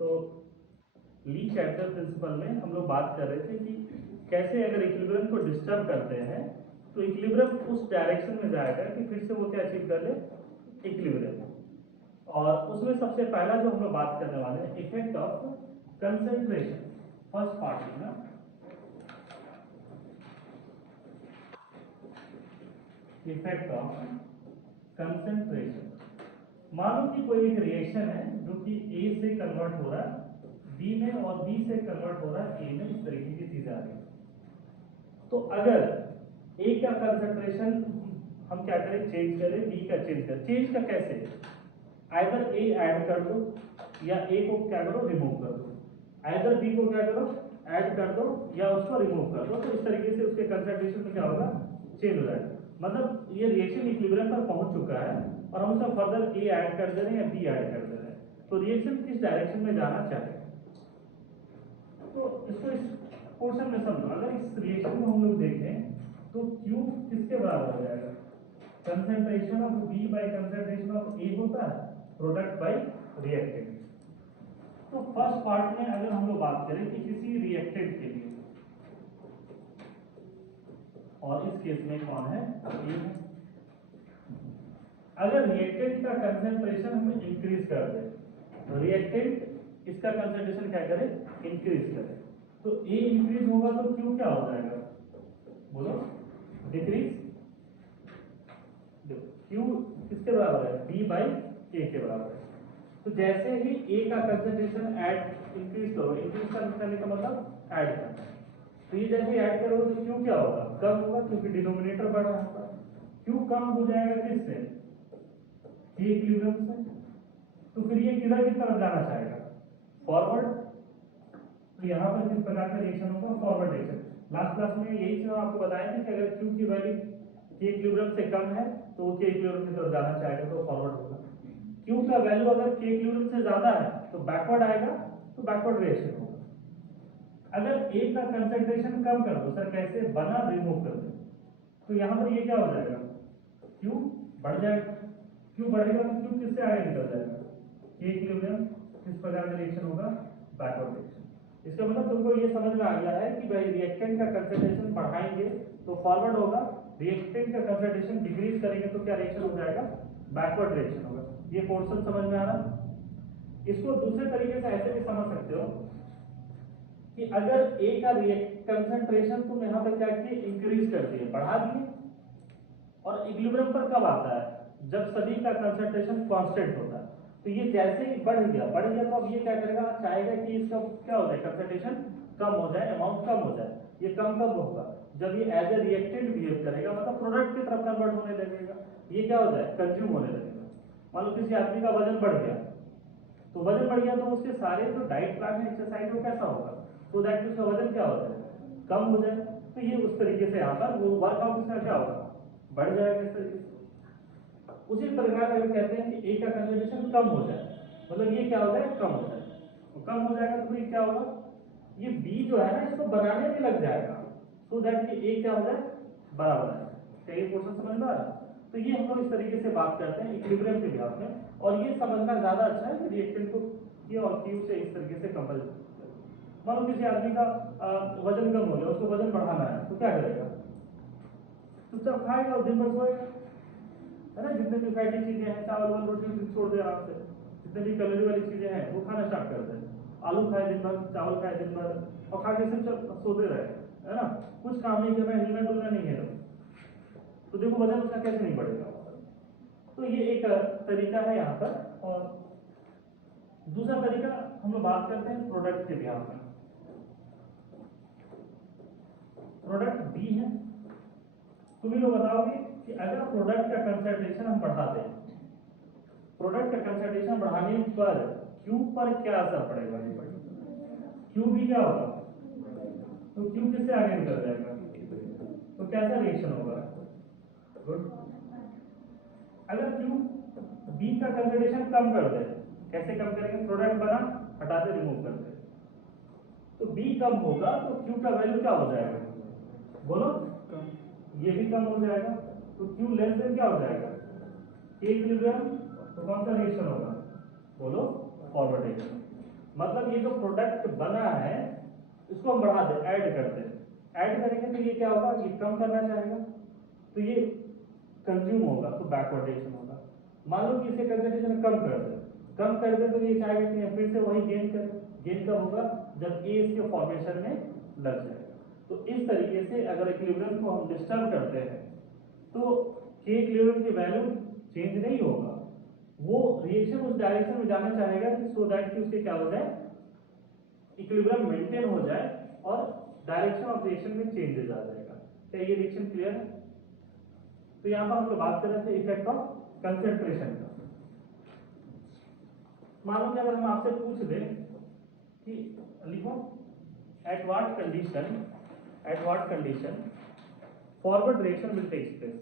तो ली chapter principal में हम लोग बात कर रहे थे कि कैसे अगर इक्विलिब्रियम को डिस्टर्ब करते हैं तो इक्विलिब्रियम उस डायरेक्शन में जाएगा कि फिर से वो क्या अचीव कर ले, इक्विलिब्रियम। और उसमें सबसे पहला जो हम लोग बात करने वाले हैं effect of concentration, first part है ना, इफेक्ट ऑफ कंसंट्रेशन। मानो कि कोई एक रिएक्शन है जो कि ए से कन्वर्ट हो रहा है बी में और बी से कन्वर्ट हो रहा है ए में, इस तरीके की चीजें आ रही। तो अगर ए का कंसंट्रेशन हम क्या करें, चेंज करें, बी का चेंज करें। चेंज का कैसे, आइदर ए ऐड कर दो या ए को क्या करो, रिमूव कर दो। आइदर बी को क्या करो, ऐड कर दो या उसको रिमूव कर दो। तो इस तरीके से उसके कंसंट्रेशन में क्या होगा, चेंज हो जाएगा। मतलब ये रिएक्शन इक्विलिब्रियम पर पहुंच चुका है और हम उसमें फर्दर ए ऐड कर दे रहे हैं या बी ऐड कर दे रहे हैं। तो रिएक्शन किस डायरेक्शन में जाना चाहिए, तो इसको इस पोर्शन में समझो। अगर इस रिएक्शन में हम लोग देखें तो Q किसके बराबर हो जाएगा, concentration of B by concentration of A होता है, प्रोडक्ट बाय रिएक्टेंट। तो फर्स्ट पार्ट में अगर हम लोग बात करें कि किसी रिएक्टेंट के लिए, और इस केस में कौन है, A है। अगर रिएक्टेंट का कंसंट्रेशन हम इंक्रीज कर दें, रिएक्टेंट इसका कंसंट्रेशन क्या करे, इंक्रीज करे, तो A इंक्रीज होगा तो Q क्या हो जाएगा, बोलो, डिक्रीज। Q किसके बराबर है, B बाई A के बराबर है। तो जैसे ही A का कंसंट्रेशन ऐड इंक्रीज करो, इंक्रीज करने का मतलब ऐड करना, तो ये जैसे ऐड करोगे तो Q क्या होगा, कम होगा, क्योंकि डिनोमिनेटर बढ़ रहा होगा। Q कम हो जाएगा किससे, इक्विलिब्रियम से। तो फिर ये किधर की तरफ जाना चाहेगा, फॉरवर्ड। तो यहाँ पर किस प्रकार का रिएक्शन होगा, फॉरवर्ड रिएक्शन। लास्ट क्लास में यही चीज आपको बताया था कि अगर Q की वैल्यू इक्विलिब्रियम से कम है तो वो इक्विलिब्रियम की तरफ जाना चाहेगा, तो फॉरवर्ड होगा। Q का वैल्यू अगर इक्विलिब्रियम से ज्यादा है तो बैकवर्ड आएगा, तो बैकवर्ड रिएक्शन होगा। अगर A का कंसंट्रेशन कम कर दो, सर कैसे, बना रिमूव कर दो, तो यहाँ पर ये क्या हो जाएगा, Q बढ़ जाएगा। Q बढ़ेगा तो Q किससे आगे निकल जाएगा, इक्विलिब्रियम। किस प्रकार का रिएक्शन होगा, बैकवर्ड रिएक्शन। इसका मतलब तुमको ये समझ में आ गया है कि भाई रिएक्टेंट का कंसंट्रेशन बढ़ाएंगे तो फॉरवर्ड होगा, रिएक्टेंट का कंसंट्रेशन डिक्रीज करेंगे तो क्या रिएक्शन हो जाएगा, बैकवर्ड रिएक्शन होगा। ये पोर्शन समझ में आ रहा। इसको दूसरे तरीके से ऐसे भी समझ सकते हो कि अगर A का कंसंट्रेशन तुम यहाँ पर क्या किए, इंक्रीज कर दिए, बढ़ा दिए, और इक्विलिब्रियम पर कब आता है, जब सभी का कंसंट्रेशन कांस्टेंट होता है। तो ये जैसे ही बढ़ गया तो अब ये क्या करेगा, चाहेगा कि इसका क्या हो जाए, कंसंट्रेशन कम हो जाए, अमाउंट कम हो जाए। ये कम कब होगा, जब ये एज ए रिएक्टेंट बिहेव करेगा, मतलब प्रोडक्ट की तरफ कन्वर्ट होने लगेगा, ये क्या हो जाए, कंज्यूम होने लगेगा। मान लो किसी आदमी का वजन बढ़ गया, तो वजन बढ़ गया तो उसके सारे जो डाइट प्लान है, एक्सरसाइज, वो कैसा होगा, तो दैट उसका वजन क्या हो जाए, कम हो जाए। तो ये उस तरीके से यहाँ पर वो वर्कआउट उसका क्या होगा, बढ़ जाएगा इस तरीके से। उसी प्रकार अगर कहते हैं कि A का कंसंट्रेशन कम हो जाए, मतलब ये क्या हो जाए, कम हो जाए, तो कम हो जाएगा तो क्या होगा, ये B जो है ना, इसको बनाने में लग जाएगा, सो दैट कि A क्या हो जाए, बराबर है। क्या ये क्वेश्चन समझ में आ रहा है। तो ये हम लोग इस तरीके से बात करते हैं इक्विलिब्रियम के बिहाफ में, और ये समझना ज्यादा अच्छा है कि रिएक्टेंट को K और Q से इस तरीके से कंपेयर। मान लो किसी आदमी का वजन कम हो गया, उसको वजन बढ़ाना है, तो क्या करेगा, चुपचाप खाएगा और दिन भर सोएगा, है ना। जितने भी फैटी चीजें हैं, चावल वाल रोटी छोड़ दे आराम से, जितने भी कैलोरी वाली चीजें हैं वो खाना स्टार्ट कर दे। आलू खाए दिन भर, चावल खाए दिन भर, और खा के सिर्फ सोते रहे, है ना, कुछ काम नहीं करना, हिलना डुलना नहीं है, तो देखो वजन उसका कैसे नहीं बढ़ेगा। तो ये एक तरीका है यहाँ पर। और दूसरा तरीका हम लोग बात करते हैं प्रोडक्ट के बिहाफ में। प्रोडक्ट बी है, तुम ही लोग बताओगे कि अगर प्रोडक्ट का कंसंट्रेशन हम बढ़ाते हैं, प्रोडक्ट का कंसंट्रेशन बढ़ाने पर Q पर क्या असर पड़ेगा, Q भी क्या होगा, तो Q किससे आगे निकल जाएगा, तो कैसा रिएक्शन होगा, गुड। अगर Q B का कंसंट्रेशन कम कर दे, कैसे कम करेंगे, प्रोडक्ट बना, हटाते, रिमूव करते, तो B कम होगा तो Q का वैल्यू क्या हो जाएगा, बोलो, ये भी कम हो जाएगा, तो Q लेस देन क्या हो जाएगा, इक्विलिब्रियम। तो कौन सा रिएक्शन होगा, बोलो, फॉरवर्ड रिएक्शन। मतलब ये जो प्रोडक्ट बना है इसको हम बढ़ा दें, ऐड कर दें। ऐड करेंगे तो ये क्या होगा, ये कम करना चाहेगा तो ये कंज्यूम होगा तो बैकवर्ड रिएक्शन होगा। मान लो कि इसे कंसंट्रेशन कम कर दे तो ये चाहेगा कि फिर से वही गेन कर। गेन कब होगा, जब ए इसके फॉर्मेशन में लग जाएगा। तो इस तरीके से अगर इक्विलिब्रियम को हम डिस्टर्ब करते हैं तो के इक्विलिब्रियम की वैल्यू चेंज नहीं होगा, वो रिएक्शन उस डायरेक्शन में जाना चाहेगा कि सो दैट कि उसके क्या हो जाए, इक्विलिब्रियम मेंटेन हो जाए और डायरेक्शन ऑफ रिएक्शन में चेंजेस आ जाएगा। क्या ये रिएक्शन क्लियर है? तो यहाँ पर हम लोग बात कर रहे थे इफेक्ट ऑफ कंसंट्रेशन का। मान लो कि अगर हम आपसे पूछ दें कि लिखो at what condition forward reaction will take place.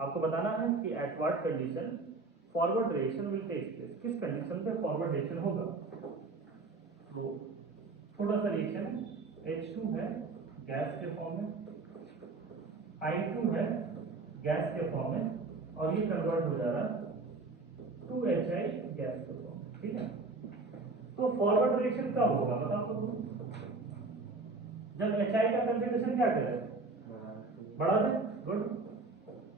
आपको बताना है कि at what condition forward reaction will take place, किस कंडीशन पे फॉरवर्ड रिएक्शन होगा। तो छोटा सा रिएक्शन है, H2 है गैस के फॉर्म में, I2 है गैस के फॉर्म में और ये कन्वर्ट हो जा रहा है 2HI गैस के फॉर्म में, ठीक है। तो फॉरवर्ड रिएक्शन कब होगा बताओ तो, जब HI का कंसंट्रेशन क्या करे, बढ़ा दे। गुड,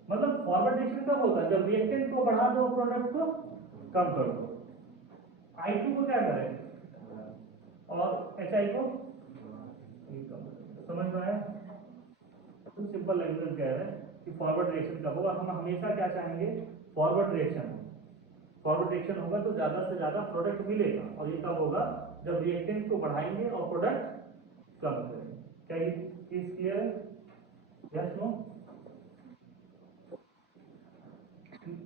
मतलब फॉरवर्ड रिएक्शन कब होगा, जब रिएक्टेंट को बढ़ा दो प्रोडक्ट को कम कर दो। I2 को क्या करे और HI को समझ में आया? तो सिंपल लैंग्वेज कह रहे हैं कि फॉरवर्ड रिएक्शन कब होगा। हम हमेशा क्या चाहेंगे, फॉरवर्ड रिएक्शन। फॉरवर्ड रिएक्शन होगा तो ज्यादा से ज्यादा प्रोडक्ट मिलेगा और ये कब होगा, जब रिएक्टेंट को बढ़ाएंगे और प्रोडक्ट कम करेंगे। क्या ये चीज क्लियर है? Yes no?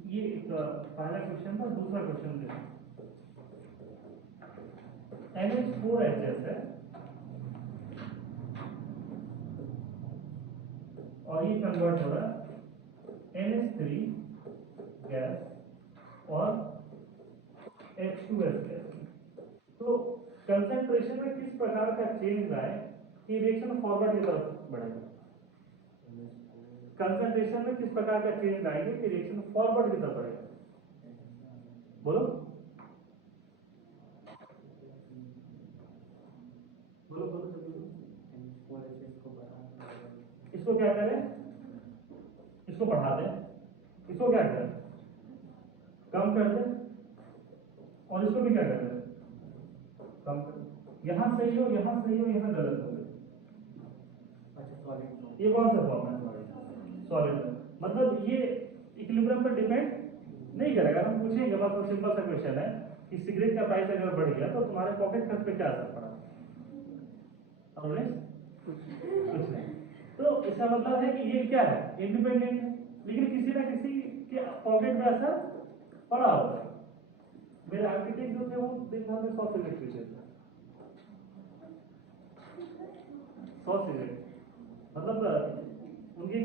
ये एक पहला क्वेश्चन था। दूसरा क्वेश्चन देखो, NH4HS है और ये कन्वर्ट हो रहा है NH3 गैस और H2S गैस। तो कंसंट्रेशन में किस प्रकार का चेंज आए कि रिएक्शन फॉरवर्ड की तरफ बढ़ेगा। कंसंट्रेशन में किस प्रकार का चेंज आएंगे कि रिएक्शन फॉरवर्ड की तरफ बढ़ेगा। बोलो बोलो बोलो इसको क्या करें, इसको बढ़ा दें, इसको क्या करें कम कर दें और इसको भी क्या कर दें कम कर। यहां सही हो, यहां सही हो, यहां गलत हो गए। अच्छा सॉलिड, ये कौन सा फॉर्म है, सॉलिड। मतलब ये इक्विलिब्रियम पर डिपेंड नहीं करेगा। हम पूछेंगे बस सिंपल सा क्वेश्चन है कि सिगरेट का प्राइस अगर बढ़ गया तो तुम्हारे पॉकेट खर्च पे क्या असर पड़ा, कुछ नहीं। तो इसका मतलब है कि ये क्या है, इंडिपेंडेंट है, लेकिन किसी ना किसी के पॉकेट में असर पड़ा होगा। मेरे आर्किटेक्ट जो थे वो दिन भर में 100 सिगरेट पीते थे, 100 सिगरेट। मतलब उनके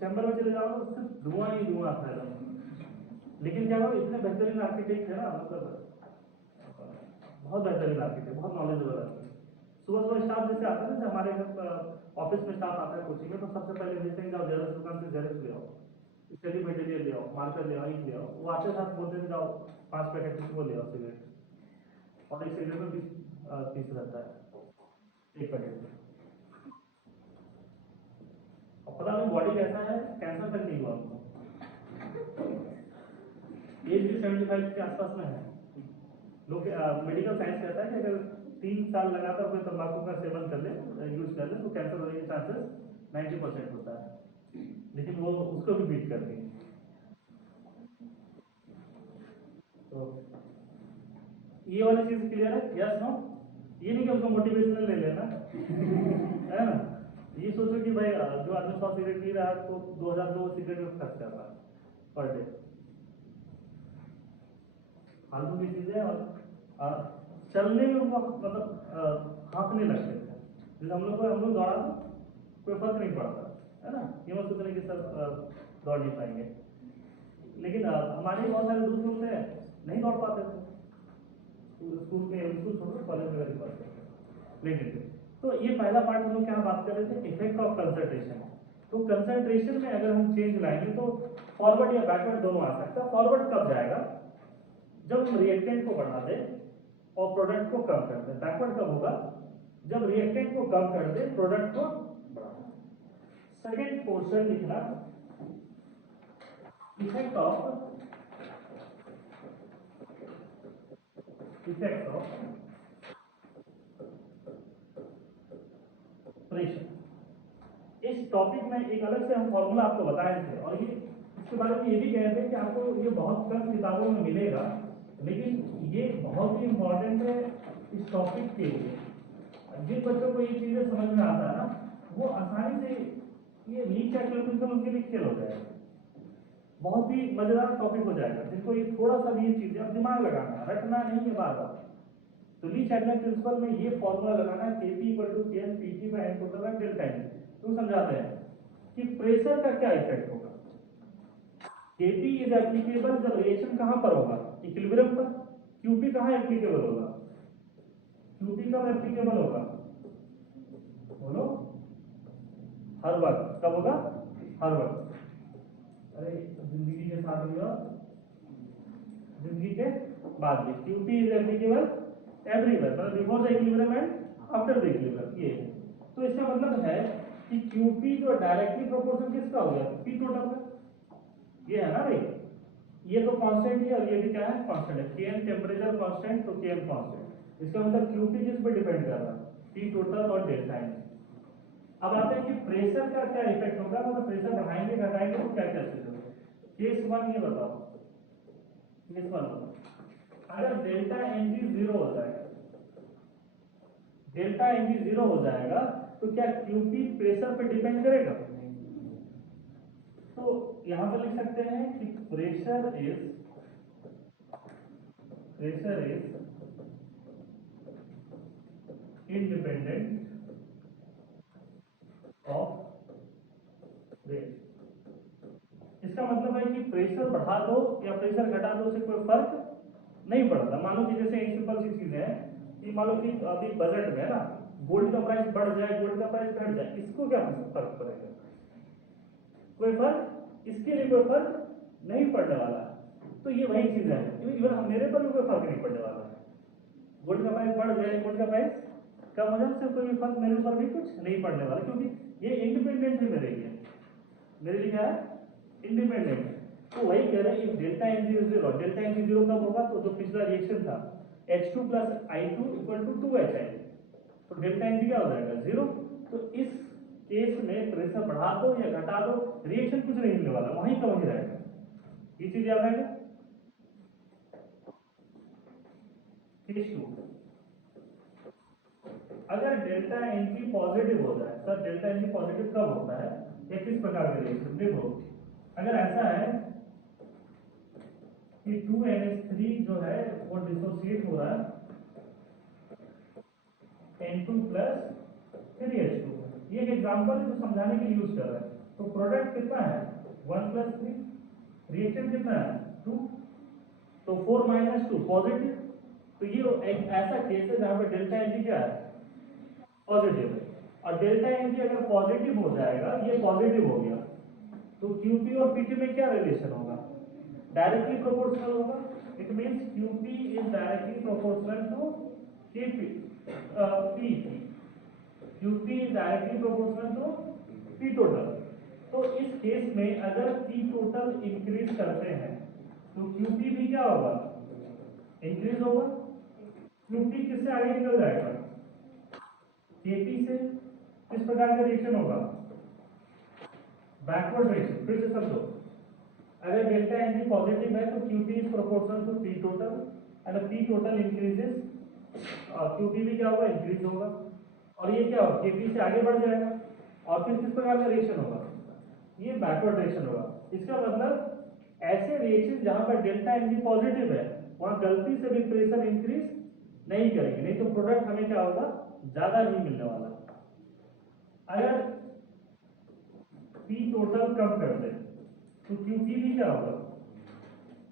चैम्बर में चले जाओ तो सिर्फ धुआं ही धुआं आता है। लेकिन क्या हो, इतने बेहतरीन आर्किटेक्ट है ना, मतलब बहुत बेहतरीन आर्किटेक्ट, बहुत नॉलेजेबल आर्किटेक्ट। सुबह सुबह स्टाफ जैसे आता है ना, हमारे ऑफिस में स्टाफ आता है कोचिंग में, तो सबसे पहले भेजते हैं जाओ जेरॉक्स दुकान से जेरॉक्स ले आओ, स्टडी मटेरियल ले आओ, मार्कर ले आओ, इंक ले आओ। वो आते साथ बोलते हैं जाओ 5 पैकेट वो ले आओ सिगरेट, और एक सिगरेट में 20 पीस रहता है एक पैकेट में। और पता नहीं बॉडी कैसा है, कैंसर तक नहीं हुआ उनको, एज भी 75 के आसपास में है। लोग मेडिकल साइंस कहता है कि अगर 3 साल लगातार कोई तंबाकू का सेवन कर ले, यूज कर ले, तो कैंसर होने के चांसेस 90% होता है, लेकिन वो उसको भी बीट करती है। तो ये वाली चीज क्लियर है, यस नो? ये नहीं कि उसको मोटिवेशनल ले लेना है ना। ये सोचो कि भाई जो आदमी 100 सिगरेट पी रहा है तो 2002 सिगरेट में खर्च कर रहा है पर डे, फालतू की चीजें। और चलने में उनको मतलब हाँफने लगते थे। जैसे हम लोग दौड़ा तो कोई फर्क नहीं पड़ता है ना, ये मत सोचने कि सर दौड़ नहीं पाएंगे। लेकिन हमारे बहुत सारे दोस्त लोग थे नहीं दौड़ पाते थे, स्कूल छोड़ो कॉलेज में पढ़ते थे। लेकिन तो ये पहला पार्ट हम लोग क्या बात कर रहे थे, इफेक्ट ऑफ कंसंट्रेशन। तो कंसंट्रेशन में अगर हम चेंज लाएंगे तो फॉरवर्ड या बैकवर्ड दोनों आ सकता है। फॉरवर्ड कब जाएगा, जब हम रिएक्टेंट को बढ़ा दें और प्रोडक्ट को कम कर दे। बैकवर्ड कब होगा? जब रिएक्टेंट को कम कर दे, प्रोडक्ट को बढ़ा। सेकेंड पोर्शन लिखना, इफेक्ट ऑफ प्रेशर। इस टॉपिक में एक अलग से हम फॉर्मूला आपको बताए थे, और ये इसके बारे में ये भी कह रहे थे कि आपको ये बहुत कम किताबों में मिलेगा, लेकिन ये बहुत ही इंपॉर्टेंट है इस टॉपिक के लिए। जिन बच्चों को ये चीजें समझ में आता है ना, वो आसानी से ये लीच एक्सप्लेनेशन उनके लिए खेल हो जाएगा, बहुत ही मजेदार टॉपिक हो जाएगा। जिनको ये थोड़ा सा भी ये चीजें अब दिमाग लगाना, रटना नहीं है बार बार। तो लीच एक्सप्लेनेशन प्रिंसिपल में ये फॉर्मूला लगाना है, Kp = Kn Pt by n total by delta n। तो समझाते हैं कि प्रेशर का क्या इफेक्ट होगा। Kp इज एप्लीकेबल जब रिएक्शन कहां पर होगा? इक्विलिब्रियम पर। Qp कहां एप्लीकेबल होगा? Qp कब एप्लीकेबल होगा? बोलो, हर वक्त। कब होगा? हर वक्त। अरे जिंदगी के साथ भी और जिंदगी के बाद भी। Qp इज एप्लीकेबल एवरीवेयर, मतलब before the equilibrium and after the equilibrium. ये तो इसका मतलब है कि Qp जो डायरेक्टली प्रोपोर्शनल किसका हो गया? P टोटल का। ये है ना भाई, ये तो कांस्टेंट है और ये भी क्या है? कांस्टेंट है। Kn टेंपरेचर कांस्टेंट, तो Km कांस्टेंट। इसका मतलब Qp किस पे डिपेंड कर रहा है? P टोटल और डेल्टा n। अब आते हैं कि प्रेशर का क्या इफेक्ट होगा, मतलब प्रेशर बढ़ाएंगे घटाएंगे तो क्या क्या चीज होगा। केस 1 ये बताओ, केस 1 बताओ, अगर डेल्टा Ng 0 हो जाएगा, डेल्टा Ng 0 हो जाएगा, तो क्या Qp प्रेशर पे डिपेंड करेगा? तो यहां पर लिख सकते हैं कि pressure is independent of rate. इसका मतलब है कि प्रेशर बढ़ा दो या प्रेशर घटा दो से कोई फर्क नहीं पड़ता। मान लो कि जैसे एक सिंपल सी चीज है कि मान लो कि अभी बजट में है ना, गोल्ड का प्राइस बढ़ जाए, गोल्ड का प्राइस घट जाए, इसको क्या फर्क पड़ेगा? कोई फर्क, इसके लिए कोई फर्क नहीं पड़ने वाला। तो ये वही चीज है, इवन मेरे पर भी कोई फर्क नहीं पड़ने वाला है। गोल्ड का प्राइस बढ़ जाए, गोल्ड का प्राइस कम हो जाए, उससे कोई फर्क मेरे ऊपर भी कुछ नहीं पड़ने वाला, क्योंकि ये इंडिपेंडेंट है मेरे लिए। मेरे लिए क्या है? इंडिपेंडेंट। तो वही कह रहे हैं, डेल्टा Ng 0, डेल्टा Ng 0 कब होगा? तो जो पिछला रिएक्शन था H2 + I2 = 2HI, तो डेल्टा Ng क्या हो जाएगा? 0। तो इस केस में प्रेशर बढ़ा दो या घटा दो, रिएक्शन कुछ नहीं होने वाला, वहीं का वहीं रहेगा। ये चीज याद रहेगा। केस 2, अगर डेल्टा Ng पॉजिटिव हो जाए, सर डेल्टा Ng पॉजिटिव कब होता है या किस प्रकार का रिएक्शन? देखो, अगर ऐसा है कि 2NH3 जो है वो डिसोसिएट हो रहा है N2 + 3H2। ये एक एग्जांपल जो समझाने के लिए यूज कर रहे हैं। तो प्रोडक्ट कितना है? 1 + 3, रिएक्शन कितना है? 2, तो 4 - 2 पॉजिटिव। तो ये एक ऐसा केस है जहां पे डेल्टा Ng क्या है? पॉजिटिव है। और डेल्टा Ng अगर पॉजिटिव हो जाएगा, ये पॉजिटिव हो गया, तो Qp और Pt में क्या रिलेशन होगा? डायरेक्टली प्रोपोर्शनल होगा। It means Qp is directly proportional to Pt। Qp is directly proportional to P total. तो इस केस में अगर P टोटल इंक्रीज करते हैं तो Qp भी क्या होगा? इंक्रीज होगा। Qp किससे आगे निकल जाएगा? Kp से। किस प्रकार का रिएक्शन होगा? Backward reaction. फिर से समझो, अगर डेल्टा Ng पॉजिटिव है तो Qp is proportional to P total, अगर P टोटल इंक्रीजेस Qp भी क्या होगा? इंक्रीज होगा। और ये क्या होगा? Kp से आगे बढ़ जाएगा। और फिर किस प्रकार का रिएक्शन होगा? ये बैकवर्ड रिएक्शन होगा। इसका मतलब ऐसे रिएक्शन जहां पर डेल्टा Ng पॉजिटिव है, वहां गलती से भी प्रेशर इंक्रीज नहीं करेंगे, नहीं तो प्रोडक्ट हमें क्या होगा? ज्यादा नहीं मिलने वाला। अगर P टोटल कम कर दे तो Qp भी क्या होगा?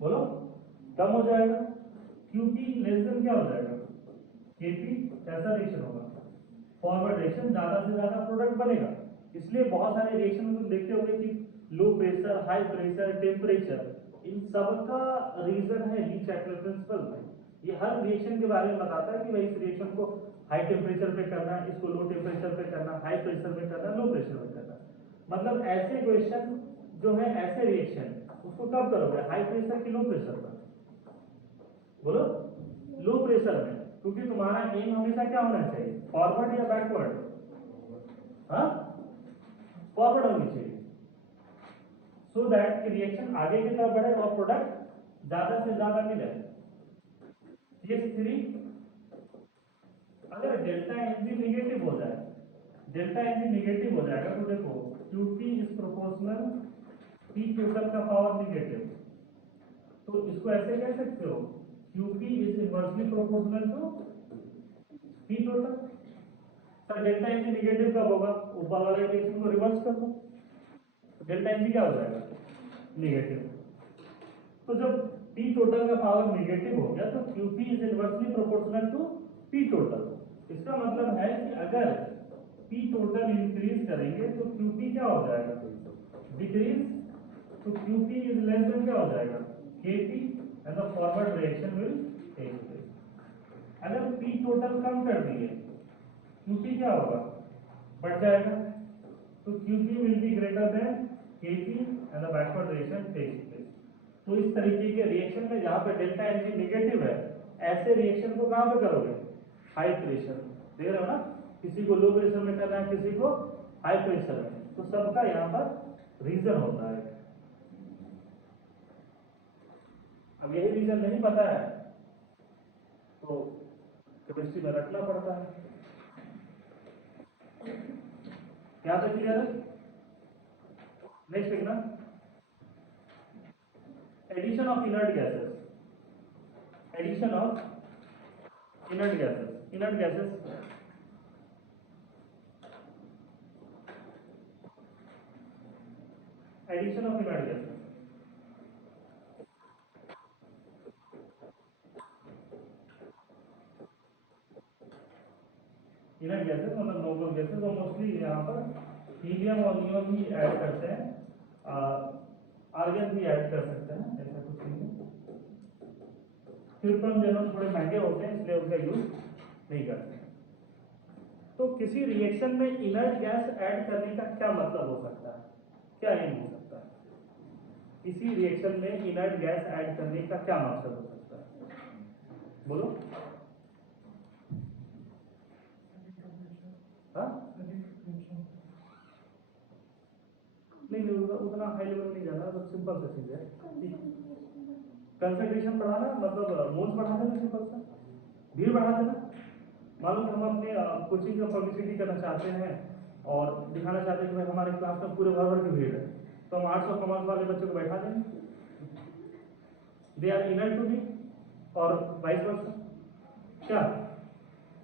बोलो, कम हो जाएगा। Qp लेस देन क्या हो जाएगा? Kp। कैसा रिएक्शन होगा? फॉरवर्ड रिएक्शन, ज्यादा से ज्यादा प्रोडक्ट बनेगा। इसलिए बहुत सारे रिएक्शन में तुम देखते होंगे कि low pressure, high pressure, temperature, इन सब का रीजन है लीच एक्सप्लेनेशन प्रिंसिपल में। ये हर रिएक्शन के बारे में बताता है कि भाई इस रिएक्शन को हाई टेम्परेचर पे करना है, इसको लो टेम्परेचर पे करना, हाई प्रेशर पे करना, लो प्रेशर पे करना। मतलब ऐसे क्वेश्चन जो है, ऐसे रिएक्शन उसको कब करोगे, हाई प्रेशर की लो प्रेशर पर? बोलो, लो प्रेशर में, क्योंकि तुम्हारा एम हमेशा क्या होना चाहिए, फॉरवर्ड या बैकवर्ड? हाँ, फॉरवर्ड होनी चाहिए, सो दैट कि रिएक्शन आगे की तरफ बढ़े और प्रोडक्ट ज्यादा से ज्यादा मिले। केस 3, अगर डेल्टा एनजी निगेटिव हो जाए, डेल्टा एनजी निगेटिव हो जाएगा तो देखो QP is proportional P total का पावर निगेटिव, तो इसको ऐसे कह सकते हो QP is inversely proportional to P total. Sir delta NG negative कब होगा, ऊपर वाले इक्वेशन को रिवर्स कर दो, डेल्टा एनजी क्या हो जाएगा, निगेटिव। तो जब पी टोटल का पावर निगेटिव हो गया तो QP is inversely proportional to P total. इसका मतलब है कि अगर पी टोटल इंक्रीज करेंगे तो क्यूपी क्या हो जाएगा, डिक्रीज, तो क्यूपी इज लेस देन क्या हो जाएगा, KP, and the forward reaction will take place. अगर पी टोटल कम कर दिए, क्यूपी क्या होगा, बढ़ जाएगा, तो QP will be greater than KP and the backward reaction takes place. तो इस तरीके के रिएक्शन में जहां पे डेल्टा एनजी निगेटिव है, ऐसे रिएक्शन को कहां पे करोगे, हाई प्रेशर। देख रहे हो ना, किसी को लो प्रेशर में करना है, किसी को हाई प्रेशर में, तो सबका यहाँ पर रीजन होता है। अब यही रीजन नहीं पता है तो केमिस्ट्री में रखना पड़ता है। यहाँ तक क्लियर है? नेक्स्ट देखना, addition of inert gases, addition of inert gases, inert gases addition of inert gases. Inert gases मतलब नोबल गैसेस, और मोस्टली यहाँ पर हीलियम और नियॉन भी ऐड करते हैं, आर्गन भी ऐड कर सकते हैं, ऐसा कुछ नहीं है। ट्रिपल जेनोन थोड़े महंगे होते हैं इसलिए उनका यूज नहीं करते हैं। तो किसी रिएक्शन में इनर्ट गैस ऐड करने का क्या मतलब हो सकता है, क्या एम हो सकता है, किसी रिएक्शन में इनर्ट गैस ऐड करने का क्या मकसद हो सकता है, बोलो। हाँ, नहीं उतना हाई लेवल नहीं जाना, तो सिंपल सा चीज है, कंसंट्रेशन बढ़ाना, मतलब मोल्स बढ़ा देना, सिंपल सा भीड़ बढ़ा देना। मालूम हम अपने कोचिंग का पब्लिसिटी करना चाहते हैं और दिखाना चाहते हैं कि भाई हमारे क्लास में पूरे भर की भीड़ है, तो हम 800 कॉमर्स वाले बच्चों को बैठा देंगे, they are inner to be, और वाइस वर्सा क्या।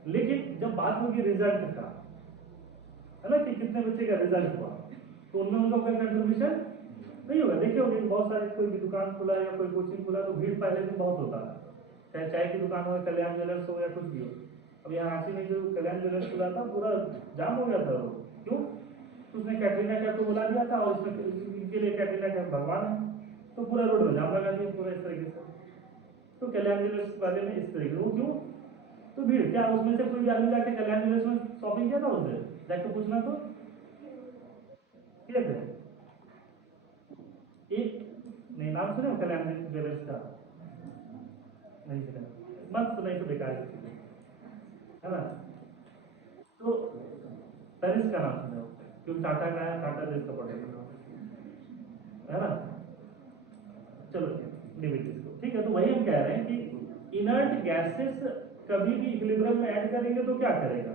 लेकिन जब बात होगी रिजल्ट का, है ना, कि कितने बच्चे का रिजल्ट हुआ, तो उनमें उनका कोई कंट्रीब्यूशन नहीं होगा। देखिए होगी बहुत सारे, कोई भी दुकान खुला या कोई कोचिंग खुला तो भीड़ पहले से बहुत होता है, चाहे चाय की दुकान हो, कल्याण ज्वेलर्स हो या कुछ भी हो। अब यहाँ रांची में जो कल्याण ज्वेलर्स खुला था पूरा जाम हो गया था वो, क्यों, उसने कैटरीना कैफ को बुला दिया था और इसमें इनके लिए कैटरीना कैफ भगवान है, तो पूरा रोड में जाम लगा दिया पूरा इस तरीके से। तो कल्याण ज्वेलर्स वाले में इस तरीके से, वो क्यों, तो भीड़, क्या उसमें से कोई आदमी जाके कल्याण ज्वेलर्स में शॉपिंग किया था, उससे जाके पूछना तो किया थे, एक नहीं नाम सुने कल्याण ज्वेलर्स का, नहीं सुना, मत सुनाई तो बेकार है ना। तो तनिष्क का नाम सुना, क्योंकि टाटा का है, टाटा देश का पड़ेगा, है ना। चलो लिमिट इसको, ठीक है। तो वही हम कह रहे हैं कि इनर्ट गैसेस कभी भी इक्विलिब्रियम में ऐड करेंगे तो क्या करेगा,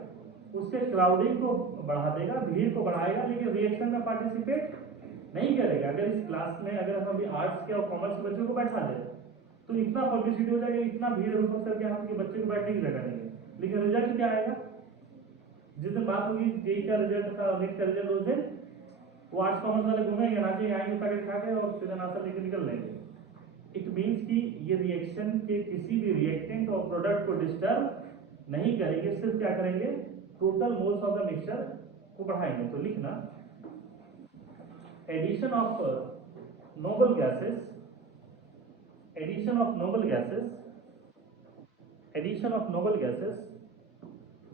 उसके क्राउडिंग को बढ़ा देगा, भीड़ को बढ़ाएगा, लेकिन रिएक्शन में पार्टिसिपेट नहीं करेगा। अगर इस क्लास में अगर हम अभी आर्ट्स के और कॉमर्स के बच्चों को बैठा दें तो इतना पब्लिसिटी हो जाएगी, इतना भीड़ हो करके हम कि बच्चे को बैठने की जगह नहीं है, लेकिन रिजल्ट क्या आएगा, जिस दिन बात होगी जेई का रिजल्ट का, नेट का रिजल्ट, उस दिन वो आर्ट्स कॉमर्स वाले घूमेंगे, नाचे आएंगे, पैकेट खा के और सीधा नाश्ता लेके निकल लेंगे। इट मीन्स कि ये रिएक्शन के किसी भी रिएक्टेंट और प्रोडक्ट को डिस्टर्ब नहीं करेंगे, सिर्फ क्या करेंगे, total moles of the mixture को बढ़ाएंगे। तो लिखना, addition of noble gases, addition of noble gases addition of noble gases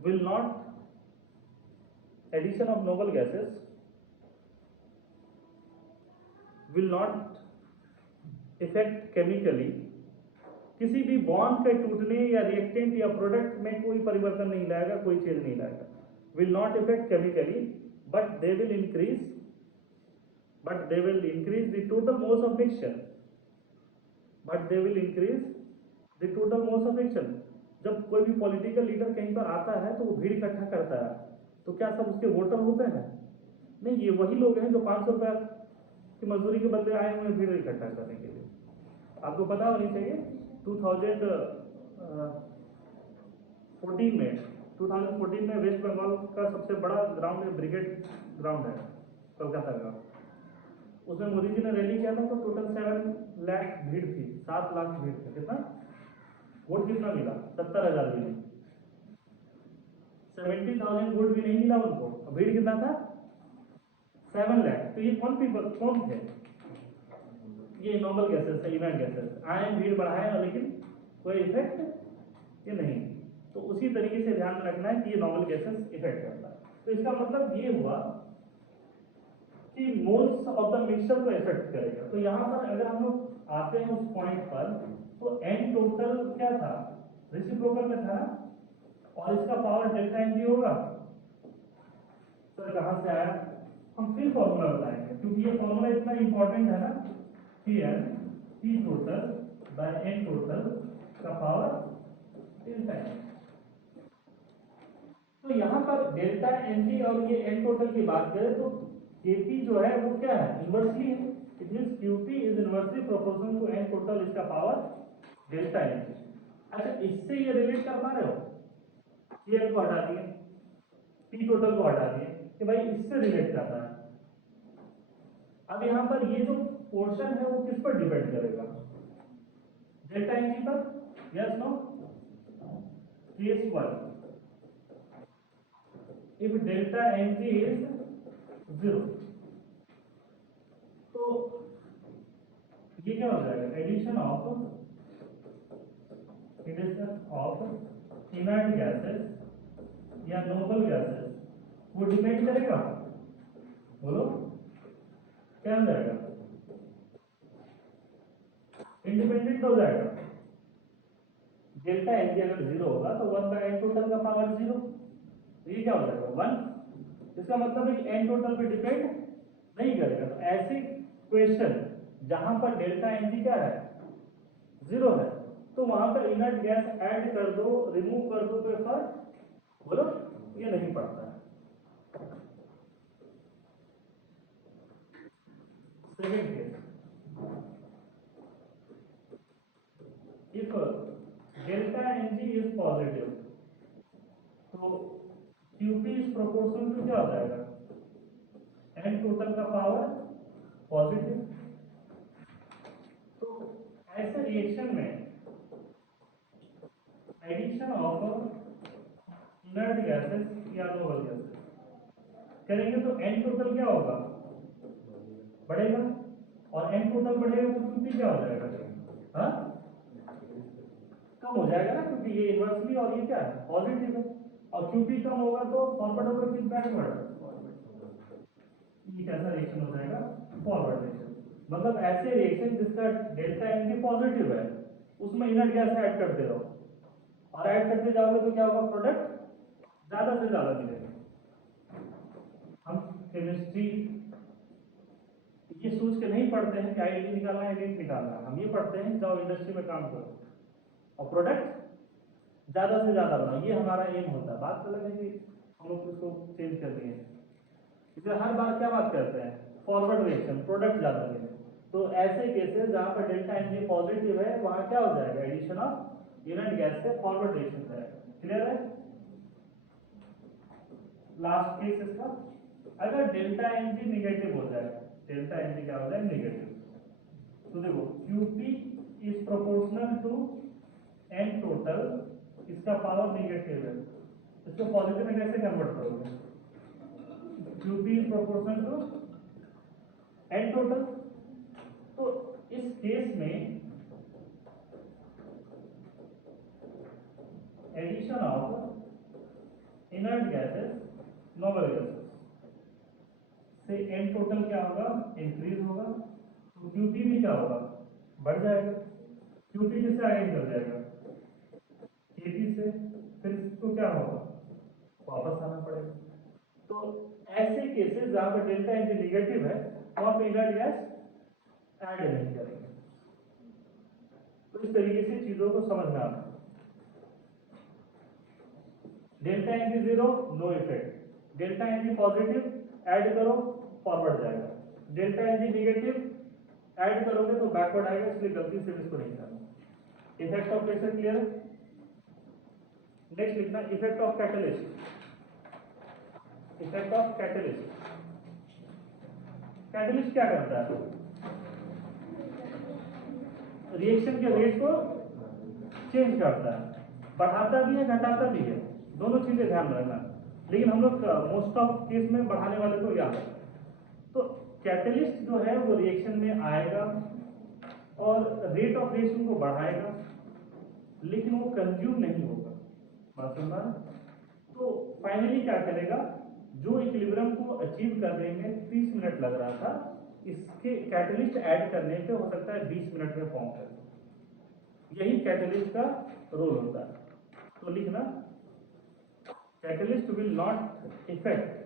will not addition of noble gases will not affect chemically, किसी भी बॉन्ड के टूटने या रिएक्टेंट या प्रोडक्ट में कोई परिवर्तन नहीं लाएगा, कोई चेंज नहीं लाएगा. Will not effect chemically but they will increase the total moles of mixture. जब कोई भी पॉलिटिकल लीडर कहीं पर आता है तो वो भीड़ इकट्ठा करता है, तो क्या सब उसके वोटर होते हैं? नहीं, ये वही लोग हैं जो 500 रुपया की मजदूरी के बदले आए हुए भीड़ इकट्ठा करने के लिए. आपको पता होनी चाहिए 2014 में वेस्ट बंगाल का सबसे बड़ा ग्राउंड ब्रिगेड ग्राउंड है कोलकाता का. उसमें मोदी जी ने रैली किया था तो टोटल 7 लाख भीड़ थी, 7 लाख भीड़ थी. कितना वोट कितना मिला? 70,000 मिली. 70,000 वोट भी नहीं मिला उनको. भीड़ कितना था? 7 लाख. तो ये कौन थे? ये नॉर्मल गैसेस है, इनर्ट गैसेस आए, भीड़ बढ़ाए और लेकिन कोई इफेक्ट ये नहीं. तो उसी तरीके से ध्यान में रखना है कि ये नॉर्मल गैसेस इफेक्ट करता है. तो इसका मतलब ये हुआ कि मोल्स ऑफ द मिक्सचर को इफेक्ट करेगा. तो यहाँ पर अगर हम लोग आते हैं उस पॉइंट पर, तो एन टोटल क्या था? रेसिप्रोकल में था ना, और इसका पावर डेल्टा एन जी होगा. सर कहाँ से आया? हम फिर फॉर्मूला बताएंगे, क्योंकि ये फॉर्मूला इतना इंपॉर्टेंट है ना. Here P total by N total का पावर डेल्टा एन. तो यहाँ पर डेल्टा एन जी और ये एन टोटल की बात करें तो Kp जो है वो क्या है? इनवर्सली है. It means Qp is inversely proportional to N total, इसका पावर डेल्टा एन. अच्छा, इससे ये रिलेट कर पा रहे हो? ये को हटा दिए, P टोटल को हटा दिए कि भाई इससे रिलेट करना है. अब यहाँ पर ये जो पोर्शन है वो किस पर डिपेंड करेगा? डेल्टा एन जी पर. Yes no? Case 1, if delta N G is 0, तो ये क्या हो जाएगा? एडिशन ऑफ इनर्ट गैसेस या नोबल गैसेस वो डिपेंड करेगा. बोलो क्या हो जाएगा? इंडिपेंडेंट हो जाएगा. डेल्टा एन जी अगर 0 होगा तो 1 बाय एन टोटल का पावर 0. ये क्या हो जाएगा? 1. इसका मतलब है कि एन टोटल पे डिपेंड नहीं करेगा. तो ऐसे क्वेश्चन जहां पर डेल्टा एन जी क्या है? 0 है, तो वहां पर इनर्ट गैस ऐड कर दो, रिमूव कर दो, तो फर्क बोलो ये नहीं पड़ता है. Second case, if delta Ng is positive, तो Qp is proportional to क्या हो जाएगा? N टोटल का पावर पॉजिटिव. तो ऐसे रिएक्शन में एडिशन ऑफ इनर्ट गैसेस या नोबल गैसेस करेंगे तो N टोटल क्या होगा? बढ़ेगा. और N टोटल बढ़ेगा तो Qp क्या हो जाएगा? हाँ, कम हो जाएगा ना, क्योंकि ये इनवर्सली और ये क्या है? पॉजिटिव है. और Qp कम होगा तो फॉरवर्ड होगा कि बैकवर्ड? ये कैसा रिएक्शन हो जाएगा? Forward reaction. मतलब ऐसे रिएक्शन जिसका डेल्टा एन जी पॉजिटिव है उसमें इनर्ट गैस ऐड करते रहो, और ऐड करते जाओगे तो क्या होगा? प्रोडक्ट ज्यादा से ज्यादा मिलेगा. हम केमिस्ट्री ये सोच के नहीं पढ़ते हैं कि आईडी निकालना है, एडिट निकालना है. हम ये पढ़ते हैं जाओ इंडस्ट्री में काम करो और प्रोडक्ट ज्यादा से ज्यादा बनाओ. ये हमारा एम होता है. बात अलग है कि हम लोग उसको चेंज कर दिए. इसलिए हर बार क्या बात करते हैं? फॉरवर्ड रिएक्शन, प्रोडक्ट ज्यादा मिले. तो ऐसे केसेस जहां पर डेल्टा एन जी पॉजिटिव है वहां क्या हो जाएगा? एडिशन ऑफ इनर्ट गैस से फॉरवर्ड रिएक्शन करेगा. क्लियर है? लास्ट केस इसका, अगर डेल्टा एन जी निगेटिव हो जाए, डेल्टा एन जी क्या हो जाए? निगेटिव. तो देखो Qp is proportional to N total, इसका पावर निगेटिव है. इसको पॉजिटिव में कैसे कन्वर्ट करोगे? Qp is proportional to N total. तो इस केस में addition of inert gases noble gases से एन टोटल क्या होगा, इंक्रीज होगा, तो क्यूटी भी क्या होगा, बढ़ जाएगा। क्यूटी किससे आगे निकल जाएगा, केटी से, फिर इसको क्या होगा, वापस आना पड़ेगा। तो ऐसे केसेस जहां पर डेल्टा एन नेगेटिव है वहां पे इनर्ट गैस ऐड नहीं करेंगे। तो इस तरीके से चीजों को समझना है। Delta N zero no effect, delta N positive add करो फॉरवर्ड जाएगा, डेल्टा एन नेगेटिव ऐड करोगे तो बैकवर्ड आएगा, इसलिए गलती से इसको नहीं करना। Effect of pressure clear. Next लिखना effect of catalyst. Effect of catalyst, catalyst क्या करता है, रिएक्शन के रेट को चेंज करता है, बढ़ाता भी है घटाता भी है, दोनों चीजें ध्यान रखना। लेकिन हम लोग मोस्ट ऑफ केस में बढ़ाने वाले को याद है। तो कैटलिस्ट जो है वो रिएक्शन में आएगा और रेट ऑफ रिएक्शन को बढ़ाएगा, लेकिन वो कंज्यूम नहीं होगा, बात समझा। तो फाइनली क्या करेगा, जो इक्विलिब्रियम को अचीव करने में 30 मिनट लग रहा था, इसके कैटलिस्ट ऐड करने पे हो सकता है 20 मिनट में फॉर्म कर। यही कैटलिस्ट का रोल होता है। तो लिखना catalyst will not effect,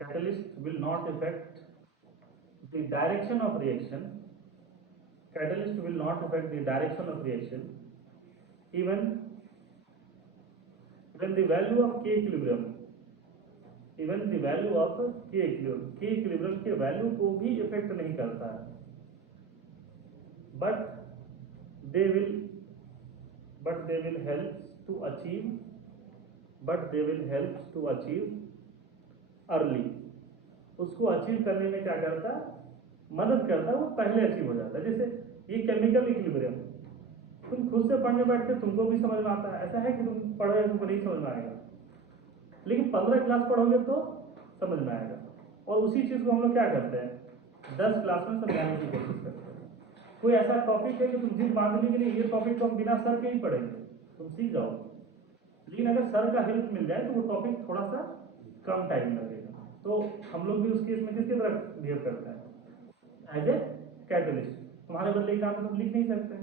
catalyst will not affect the direction of reaction, catalyst will not affect the direction of reaction even when the value of k equilibrium, even the value of k equilibrium के value को भी effect नहीं करता है, but they will help to achieve early. उसको achieve करने में क्या करता है, मदद करता है, वो पहले अचीव हो जाता है। जैसे ये केमिकल इक्विलिब्रियम तुम खुद से पढ़ने बैठते तुमको भी समझ में आता है, ऐसा है कि तुम पढ़ रहे तुमको नहीं समझ में आएगा, लेकिन 15 क्लास पढ़ोगे तो समझ में आएगा। और उसी चीज को हम लोग क्या करते हैं, 10 क्लास में समझाने की कोशिश करते हैं। कोई ऐसा टॉपिक है कि तुम जिद बांधने के लिए ये टॉपिक तो हम बिना सर के ही पढ़ेंगे, तुम सीख जाओ, लेकिन अगर सर का हेल्प मिल जाए तो वो टॉपिक थोड़ा सा कम टाइम लगेगा। तो हम लोग भी उस केस में किसकी तरह बिहेव करते हैं, एज ए कैटलिस्ट। तुम्हारे बदले एग्जाम में तुम लिख नहीं सकते,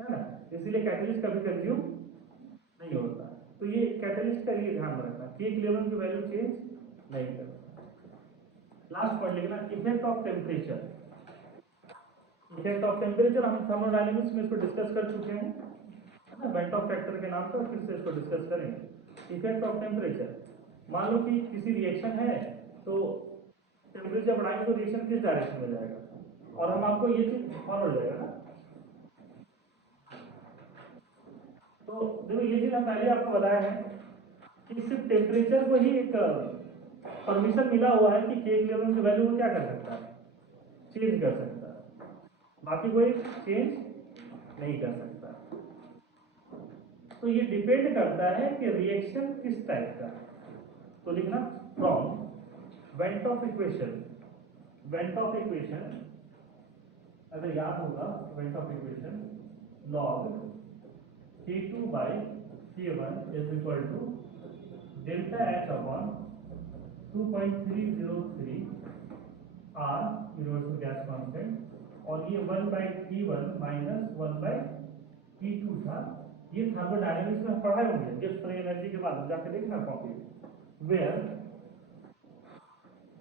है ना, इसीलिए कैटलिस्ट कभी कंज्यूम नहीं होता। तो ये कैटलिस्ट का ये ध्यान रखना कि इक्विलिब्रियम की वैल्यू चेंज नहीं करता। लास्ट पॉइंट लिखना effect of temperature. Effect of temperature हम थर्मोडायनेमिक्स में इसको डिस्कस कर चुके हैं, है ना, वेंटॉफ फैक्टर के नाम पर, फिर से इसको डिस्कस करेंगे। इफेक्ट ऑफ टेम्परेचर, मान लो कि किसी रिएक्शन है तो टेम्परेचर बढ़ाएंगे तो रिएक्शन किस डायरेक्शन में जाएगा, और हम आपको ये चीज फॉरवर्ड जाएगा ना। तो देखो ये चीज हम पहले आपको बताया है कि सिर्फ टेम्परेचर को ही एक परमिशन मिला हुआ है कि के इक्विलिब्रियम की वैल्यू को क्या कर सकता है, चेंज कर सकता है, बाकी कोई चेंज नहीं कर सकता। तो ये डिपेंड करता है कि रिएक्शन किस टाइप का। तो लिखना from van't Hoff equation, van't Hoff equation अगर याद होगा, van't Hoff equation log K2 by K1 is equal to delta H upon 2.303 R universal gas constant, और ये 1 by T1 minus 1 by T2 था। ये थर्मोडायनेमिक्स में पढ़ाए होंगे, जिस फ्री एनर्जी के बाद जाके देखना copy, where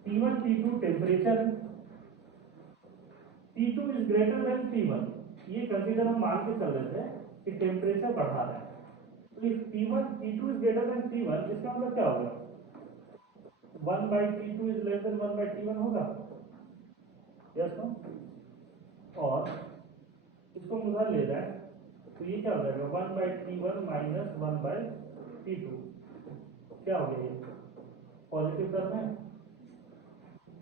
T1 T2 temperature, T2 is greater than T1, ये कंसीडर हम मान के चल रहे थे कि टेम्परेचर बढ़ा रहा है। तो if T2 is greater than T1, इसका मतलब क्या होगा, 1 by T2 is less than 1 by T1 होगा, यस नो। और इसको उधर ले जाए तो ये क्या हो जाएगा, 1 by T1 minus 1 by T2, क्या हो गया, ये पॉजिटिव टर्म है।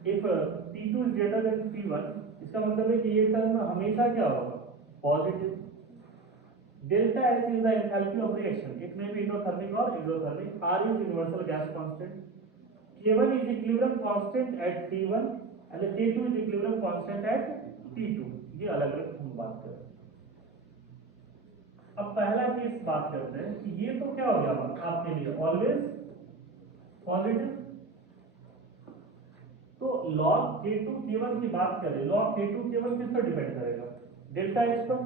If T2 is greater than T1, इसका मतलब है कि ये टर्म हमेशा क्या होगा, positive. Delta H is the enthalpy of reaction, it may be endothermic or exothermic, R is universal gas constant, K1 is equilibrium constant at T1 and K2 is equilibrium constant at T2, ये अलग अलग हम बात करें। अब पहला case बात करते हैं कि ये तो क्या हो गया आपके लिए ऑलवेज पॉजिटिव। तो log K2 K1 की बात करें, log K2 K1 किस पर डिपेंड करेगा? डेल्टा एच पर।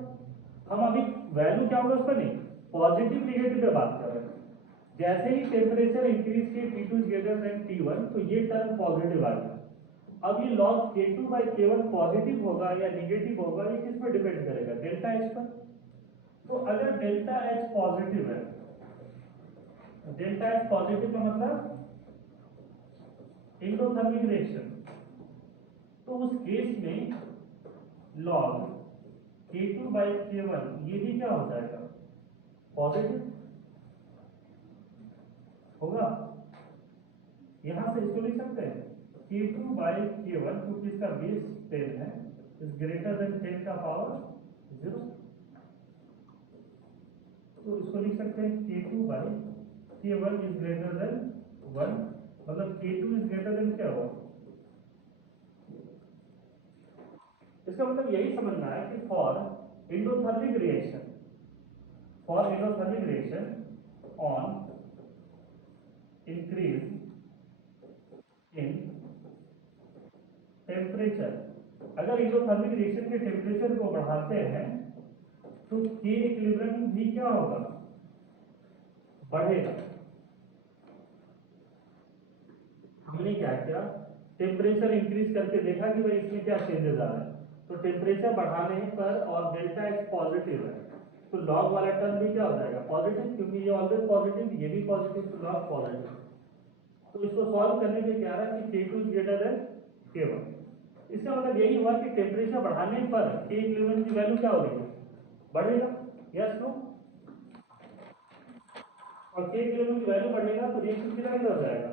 हम अभी वैल्यू क्या होगा उस पर नहीं, पॉजिटिव निगेटिव पे बात कर रहे हैं। जैसे ही टेम्परेचर इंक्रीज के T2 is greater than T1 तो ये टर्म पॉजिटिव आ गया। अब ये log K2 by K1 positive होगा या निगेटिव होगा, ये किस पर डिपेंड करेगा? डेल्टा एच पर। तो अगर डेल्टा एच पॉजिटिव है, डेल्टा एच पॉजिटिव का मतलब एंडोथर्मिक रिएक्शन, तो उस केस में log K2 by K1 ये भी क्या हो जाएगा? पॉजिटिव होगा। यहां से इसको लिख सकते हैं K2 by K1 क्योंकि इसका बेस 10 है, इज ग्रेटर देन 10 का पावर 0। तो इसको लिख सकते हैं K2 by K1 is greater then 1, मतलब K2 इज ग्रेटर देन क्या होगा? इसका मतलब यही समझना है कि for endothermic reaction, for endothermic reaction on increase in temperature, अगर एंडोथर्मिक रिएक्शन के टेम्परेचर को बढ़ाते हैं तो K इक्विलिब्रियम भी क्या होगा? बढ़ेगा। हमने क्या किया, टेम्परेचर इंक्रीज करके देखा कि भाई इसमें क्या चेंजेस आ रहे हैं। तो टेम्परेचर बढ़ाने पर और डेल्टा एच पॉजिटिव है तो लॉग वाला टर्म भी क्या हो जाएगा? पॉजिटिव, क्योंकि ये ऑलवेज पॉजिटिव, ये भी पॉजिटिव, तो लॉग पॉजिटिव। तो इसको सॉल्व करने पे क्या रहा कि K2 is greater then K1। इसका मतलब यही हुआ कि टेम्परेचर बढ़ाने पर K इक्विलिब्रियम की वैल्यू क्या होगी? बढ़ेगा। Yes no? और K इक्विलिब्रियम की वैल्यू बढ़ेगा तो रिएक्शन किधर किधर हो जाएगा?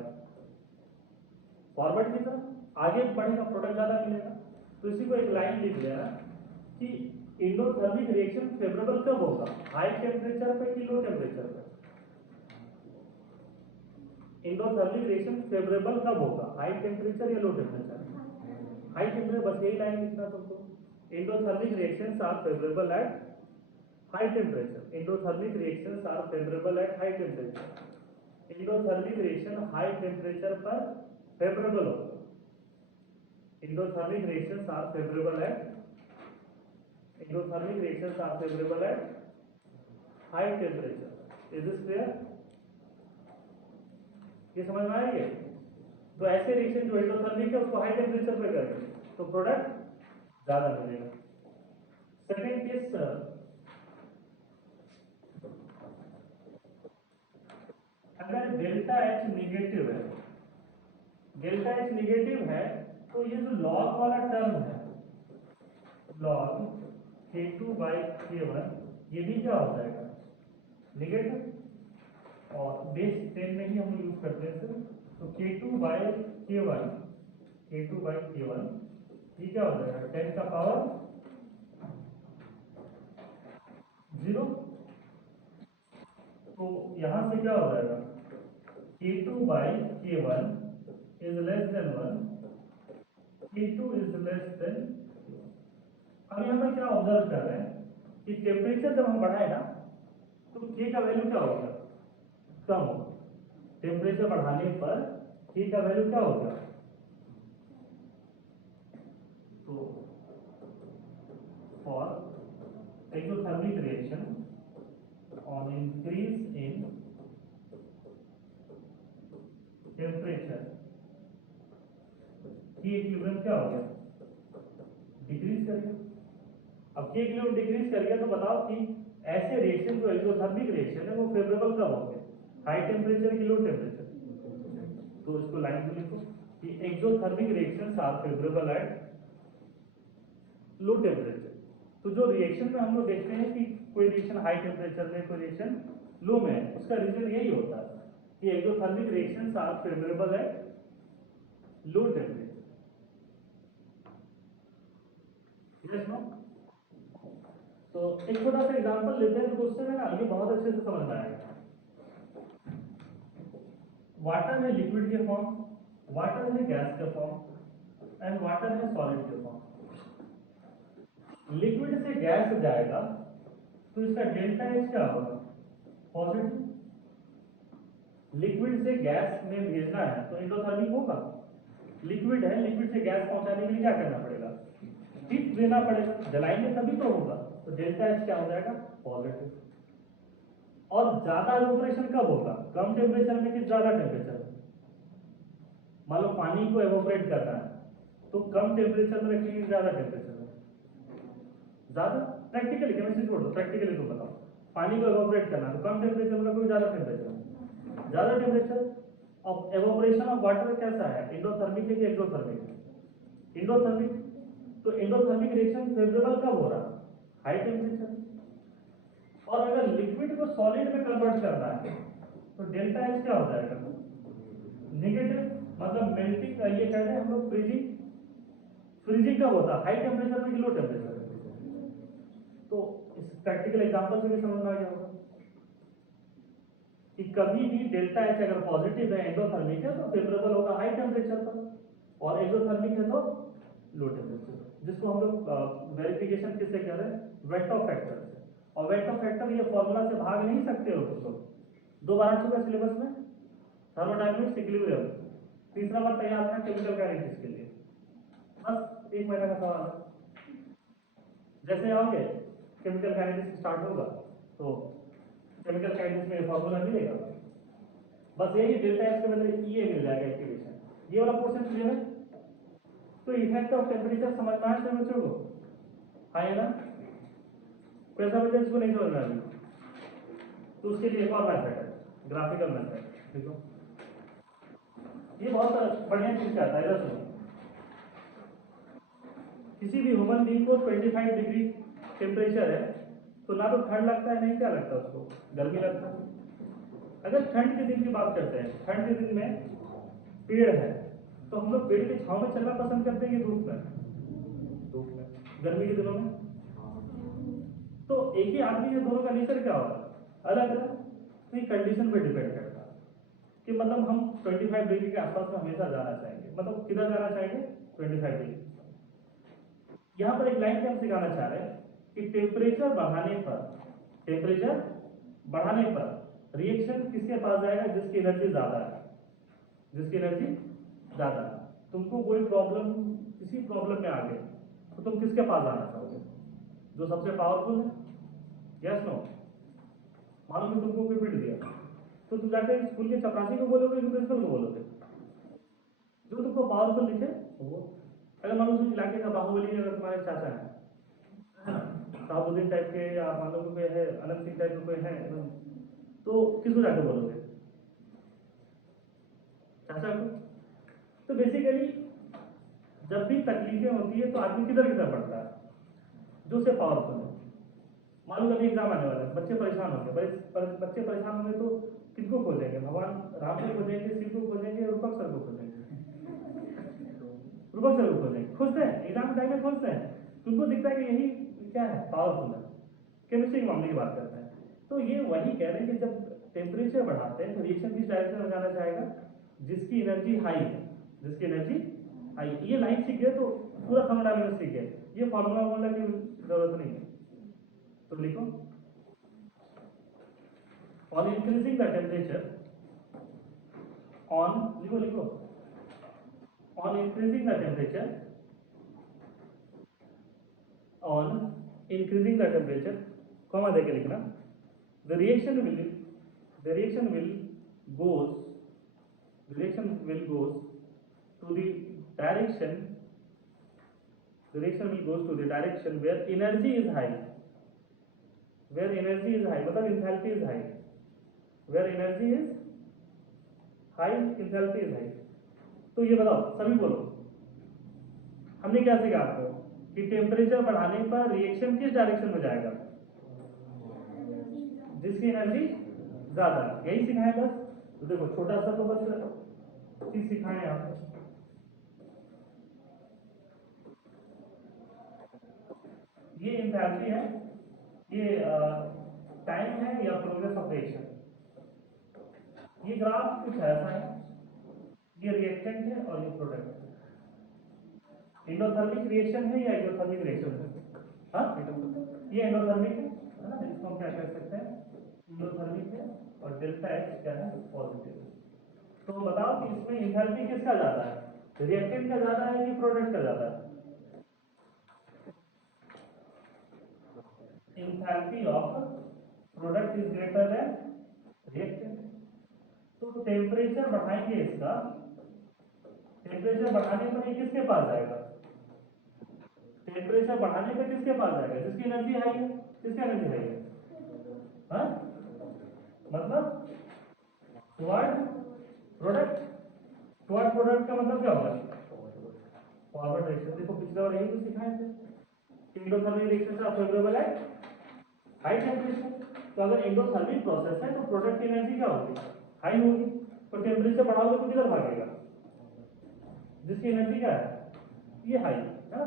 फॉरवर्ड की तरफ आगे बढ़ेगा, प्रोडक्ट ज्यादा मिलेगा। तो इसी को एक लाइन लिख लेना कि एंडोथर्मिक रिएक्शन फेवरेबल कब होगा? हाई टेम्परेचर पे कि लो टेम्परेचर पे? एंडोथर्मिक रिएक्शन फेवरेबल कब होगा? हाई टेम्परेचर या लो टेम्परेचर? High temperature. बस यही लाइन लिखना तुमको। Endothermic reactions are favourable at high temperature. Endothermic reactions are favourable at high temperature. Endothermic reaction high temperature पर फेवरेबल होगा। endothermic reactions are favorable at high temperature. Is this clear? ये समझ में आ रही है? तो ऐसे रिएक्शन जो एंडोथर्मिक है उसको हाई टेम्परेचर पे करेंगे तो प्रोडक्ट ज्यादा मिलेगा। सेकेंड केस, अगर डेल्टा एच निगेटिव है, डेल्टा एच निगेटिव है तो ये जो लॉग वाला टर्म है, log K2 by K1 ये भी क्या हो जाएगा? निगेटिव। और बेस 10 में ही हम यूज करते हैं सर, तो K2 by K1, K2 by K1 ये क्या हो जाएगा? 10 का पावर 0। तो यहां से क्या हो जाएगा? K2 by K1 is less than 1, K2 is less than। अब यहाँ पर क्या ऑब्जर्व कर रहे हैं कि टेम्परेचर जब हम बढ़ाए ना तो K का वैल्यू क्या होगा? कम होगा। टेम्परेचर बढ़ाने पर K का वैल्यू क्या होगा? तो for exothermic reaction on increase in temperature K equilibrium क्या हो गया? डिक्रीज कर गया। अब K इक्विलिब्रियम डिक्रीज कर गया तो बताओ कि ऐसे रिएक्शन जो एक्सोथर्मिक रिएक्शन है वो फेवरेबल कब होंगे? हाई टेम्परेचर की लो टेम्परेचर? तो इसको लाइन में लिखो कि exothermic reactions are favourable at low temperature. तो जो रिएक्शन में हम लोग देखते हैं कि कोई रिएक्शन हाई टेम्परेचर में, कोई रिएक्शन लो में है, उसका रीजन यही होता है कि exothermic reactions are favourable at low temperature. Yes no? तो एक छोटा सा एग्जांपल लेते हैं तो उससे ना ये बहुत अच्छे से समझ में आएगा। वाटर है लिक्विड के फॉर्म, वाटर है गैस के फॉर्म एंड वाटर है सॉलिड के फॉर्म। लिक्विड से गैस जाएगा तो इसका डेल्टा एच क्या होगा? पॉजिटिव। लिक्विड से गैस में भेजना है तो एंडोथर्मिक होगा। लिक्विड है, लिक्विड से गैस पहुंचाने के लिए क्या करना पड़ेगा? हीट देना पड़ेगा, जलाएंगे तभी तो होगा। तो डेल्टा एच क्या हो जाएगा? पॉजिटिव। और ज्यादा इवेपोरेशन कब होगा? कम टेम्परेचर में कि ज्यादा टेम्परेचर में? मान लो पानी को एवोपरेट करना है तो कम टेम्परेचर में रखेंगे, ज्यादा टेम्परेचर में? ज्यादा। प्रैक्टिकली केमिस्ट्री छोड़ दो, प्रैक्टिकली तो बताओ। पानी को एवोपरेट करना है तो कम टेम्परेचर में रखोगे, ज्यादा टेम्परेचर में? ज्यादा टेम्परेचर। अब एवोपरेशन ऑफ वाटर कैसा है? एंडोथर्मिक है कि एक्सोथर्मिक है? एंडोथर्मिक। तो एंडोथर्मिक रिएक्शन फेवरेबल कब हो रहा है? High temperature. और अगर लिक्विड को सॉलिड में कन्वर्ट करना है तो डेल्टा एच क्या हो जाएगा? नेगेटिव। मतलब मेल्टिंग, ये कहते हैं हम लोग फ्रीजिंग। फ्रीजिंग कब होता है? हाई टेम्परेचर में कि लो टेम्परेचर में? तो इस प्रैक्टिकल एग्जांपल से भी समझ में आ गया होगा कि कभी भी डेल्टा एच अगर पॉजिटिव है, एंडोथर्मिक है, तो फेवरेबल होगा हाई टेम्परेचर पर, और एक्सोथर्मिक है तो लो टेम्परेचर, जिसको हम लोग वेरिफिकेशन किससे कह रहे हैं? वेक्टर फैक्टर से। और वेक्टर फैक्टर ये फॉर्मूला से भाग नहीं सकते हो तुम लोग। 2 बार आ चुका सिलेबस में, थर्मोडायनामिक्स, इक्विलिब्रियम। तीसरा बार तैयार था केमिकल काइनेटिक्स के लिए। बस 1 महीने का सवाल है। जैसे आओगे केमिकल काइनेटिक्स स्टार्ट होगा तो केमिकल काइनेटिक्स में फॉर्मूला मिलेगा। बस यही डेल्टा एच के बदले ये मिल जाएगा इक्वेशन। ये वाला पोर्शन क्लियर है? तो इफेक्ट ऑफ टेम्परेचर समझ में आया बच्चों को? हाँ है ना? कैसा बच्चा इसको नहीं समझ में आया तो उसके लिए एक और मेथड है, ग्राफिकल मेथड। देखो ये बहुत बढ़िया चीज क्या आता है, इधर सुनो। किसी भी ह्यूमन बीइंग को 25 डिग्री टेम्परेचर है तो ना तो ठंड लगता है, नहीं क्या लगता है उसको? गर्मी लगता है। अगर ठंड के दिन की बात करते हैं, ठंड के दिन में पेड़ है तो हम लोग पेड़ के छांव में चलना पसंद करते हैं कि धूप में? धूप में। गर्मी के दिनों में तो एक ही आदमी के दोनों का नेचर क्या होगा? अलग अलग। तो ये कंडीशन पे डिपेंड करता है कि मतलब हम 25 डिग्री के आसपास में हमेशा जाना चाहेंगे। मतलब किधर जाना चाहेंगे? 25 डिग्री। यहाँ पर एक लाइन के हम सिखाना चाह रहे हैं कि टेम्परेचर बढ़ाने पर रिएक्शन किसके पास जाएगा? जिसकी एनर्जी ज्यादा है। जिसकी एनर्जी ज्यादा है। तुमको कोई प्रॉब्लम, किसी प्रॉब्लम में आ गए तो तुम किसके पास जाना चाहोगे? जो सबसे पावरफुल है? Yes no? मानो कि तुमको कोई पीट दिया तो तुम जाके स्कूल के चपरासी को बोलोगे कि प्रिंसिपल को बोलोगे? जो तुमको पावरफुल दिखे वो। अगर मान लो उस इलाके का बाहुबली अगर तुम्हारे चाचा है, साहबुद्दीन टाइप के, या मान लो कोई है अनंत सिंह टाइप का कोई है, तो किसको जाके बोलोगे? चाचा को। तो बेसिकली जब भी तकलीफें होती है तो आदमी किधर किधर बढ़ता है? जो से पावरफुल है। मान लो अभी एग्जाम आने वाला है, बच्चे परेशान होंगे, बच्चे परेशान होंगे तो किसको खोजेंगे? भगवान राम को खोजेंगे, शिव को खोजेंगे, रूपक सर को खोजेंगे? रूपक सर को खोजेंगे। खोजते हैं एग्जाम टाइम में, खोजते हैं। तुमको दिखता है कि यही क्या है? पावरफुल है। केमिस्ट्री के मामले की बात करते हैं तो ये वही कह रहे हैं कि जब टेम्परेचर बढ़ाते हैं तो रिएक्शन किस डायरेक्शन में जाना चाहेगा? जिसकी एनर्जी हाई है। जिसकी एनर्जी हाई। ये लाइन सीख गए तो पूरा थर्मोडायनामिक्स सीख गए। ये फॉर्मूला वॉर्मूला की जरूरत नहीं है। तो लिखो, on increasing the temperature, on लिखो on increasing the temperature, on increasing the temperature, comma देके लिखना, the reaction will goes to the direction where energy is high, मतलब enthalpy is high, where energy is high, enthalpy is high। तो ये बताओ, सभी बोलो, हमने क्या सीखा आपको कि टेम्परेचर बढ़ाने पर रिएक्शन किस डायरेक्शन में जाएगा? जिसकी एनर्जी ज्यादा। यही सिखाए बस। तो देखो छोटा सा तो बस चीज सिखाए आपको। ये एंथैल्पी है, ये टाइम है या प्रोग्रेस ऑफ रिएक्शन। ये ग्राफ कुछ ऐसा है, ये रिएक्टेंट है और ये प्रोडक्ट है। एंडोथर्मिक रिएक्शन है या एक्सोथर्मिक रिएक्शन है? हाँ, ये एंडोथर्मिक है ना? इसको हम क्या कह सकते हैं, एंडोथर्मिक है, और डेल्टा एच क्या है, पॉजिटिव है। तो बताओ कि इसमें इंथैल्पी किसका ज्यादा है, रिएक्टेंट का ज्यादा है कि प्रोडक्ट का ज्यादा है? Enthalpy of product is greater then reactant. तो टेम्परेचर बढ़ाएंगे इसका, टेम्परेचर बढ़ाने पर ये किसके पास जाएगा, टेम्परेचर बढ़ाने पर किसके पास जाएगा, जिसकी एनर्जी हाई है, किसकी एनर्जी हाई है, हाँ मतलब टुवर्ड प्रोडक्ट, टुवर्ड प्रोडक्ट का मतलब क्या होगा, फॉरवर्ड रिएक्शन। देखो पिछले बार यही तो सिखाए थे, एंडोथर्मिक रिएक्शन से फेवरेबल है हाई टेम्परेचर। तो अगर एंडोथर्मिक प्रोसेस है तो प्रोडक्ट की एनर्जी क्या होगी, हाई होगी। तो टेम्परेचर बढ़ाओगे तो किधर भागेगा, जिसकी एनर्जी क्या है, ये हाई है ना।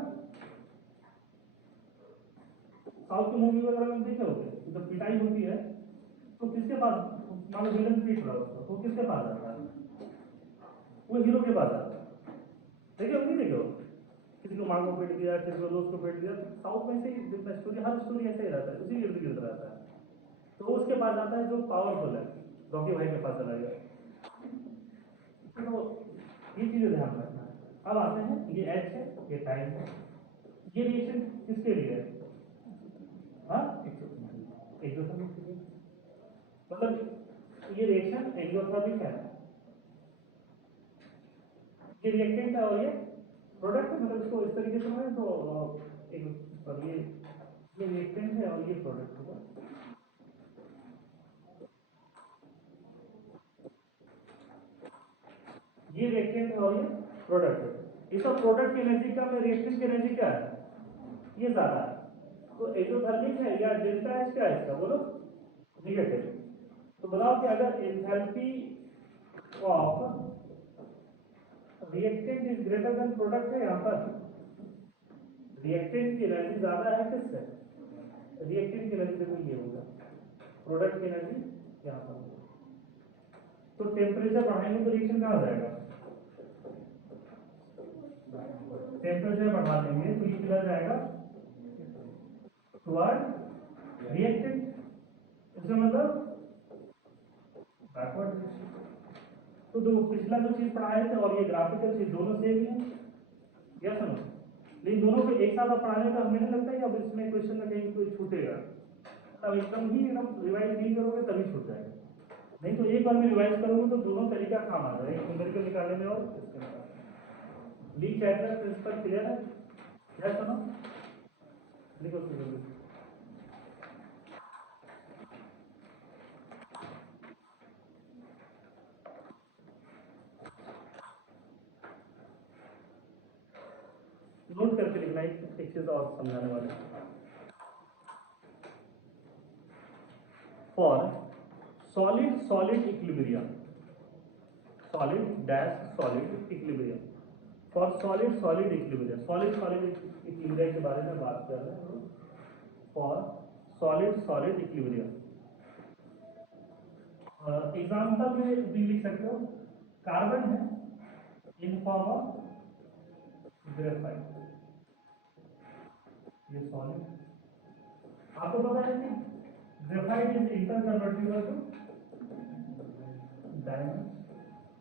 साउथ की मूवी वगैरह में देखे होते, जब पिटाई होती है तो किसके पास, मान लो विलन पीट रहा है तो किसके पास आता है, वो हीरो के पास आता है। देखे हो नहीं देखे हो, किसी को माँ को पीट दिया, किसी को दोस्त को पीट दिया, साउथ में से स्टोरी, हर स्टोरी ऐसे ही रहता है, उसी इर्द गिर्द रहता है। तो उसके पास आता है जो पावरफुल है, रॉकी भाई के पास चला गया। तो ये चीजें ध्यान रखना है। अब आते हैं, ये एच है, ये टाइम है, ये रिएक्शन किसके लिए है, हाँ एक्सोथर्मिक के लिए, मतलब ये रिएक्शन एक्सोथर्मिक है, ये रिएक्टेंट है और ये प्रोडक्ट है। मतलब इसको इस तरीके से है तो ये रिएक्टेंट है और ये प्रोडक्ट होगा। ये रिएक्टेंट है और ये प्रोडक्ट है। इस प्रोडक्ट की एनर्जी का में रिएक्टेंट की एनर्जी क्या है, ये ज्यादा है। तो एक्सोथर्मिक है या डेल्टा एच क्या है इसका, बोलो निगेटिव। तो बताओ कि अगर enthalpy of reactant is greater then product है, यहाँ पर रिएक्टेंट की एनर्जी ज्यादा है किससे, रिएक्टेंट की एनर्जी देखो ये होगा, प्रोडक्ट की एनर्जी यहाँ पर। तो टेम्परेचर बढ़ाएंगे तो रिएक्शन कहाँ जाएगा, टेम्परेचर बढ़ा देंगे तो ये किधर जाएगा, टुवर्ड रिएक्टेंट। इसका मतलब बैकवर्ड। तो जो पिछला जो चीज पढ़ाए थे और ये ग्राफिकल चीज दोनों सेम ही है, या सुनो, लेकिन दोनों को एक साथ पढ़ाने का हमें नहीं लगता है अब इसमें क्वेश्चन में कहीं कोई छूटेगा। तब एकदम रिवाइज नहीं करोगे तभी छूट जाएगा, नहीं तो एक बार में रिवाइज करोगे तो दोनों तरीका काम आ जाएगा, न्यूमेरिकल निकालने में और इसके निकालने। ली चैटलर प्रिंसिपल क्लियर है, क्या सुनो लिखो सुनो। नोट करके लिखना, एक चीज और समझाने वाले। For solid solid equilibrium, solid dash solid equilibrium, for solid solid equilibrium, solid solid equilibrium के बारे में बात कर रहे हैं। For solid solid equilibrium example में भी लिख सकते हो, कार्बन है इन फॉर्म ऑफ ग्रेफाइट, ये सॉलिड। आपको पता है कि graphite is interconvertible to diamond,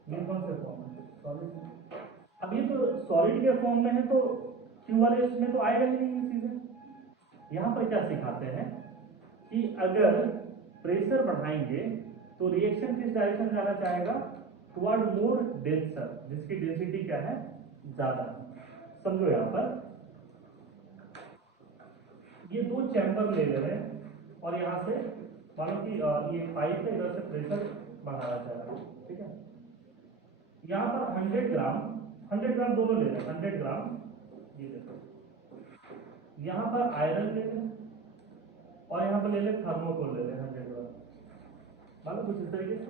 ये कौन से फॉर्म है, सॉलिड। अब ये तो सॉलिड के फॉर्म में है तो क्यू वाले इसमें तो आएगा ही नहीं ये चीजें। यहाँ पर क्या सिखाते हैं कि अगर प्रेशर बढ़ाएंगे तो रिएक्शन किस डायरेक्शन जाना चाहेगा, टुवर्ड मोर डेंसर, जिसकी डेंसिटी क्या है, ज्यादा। समझो यहाँ पर ये दो चैम्बर ले रहे हैं और यहाँ से मानो कि ये पाइप है, इधर से प्रेशर बढ़ाना चाह रहा है, ठीक है। यहाँ पर 100 ग्राम दोनों ले रहे हैं, 100 ग्राम ये देखो, यहाँ पर आयरन ले रहे हैं और यहाँ पर ले ले थर्मोकोल ले ले 100 ग्राम, मालूम कुछ इस तरीके से।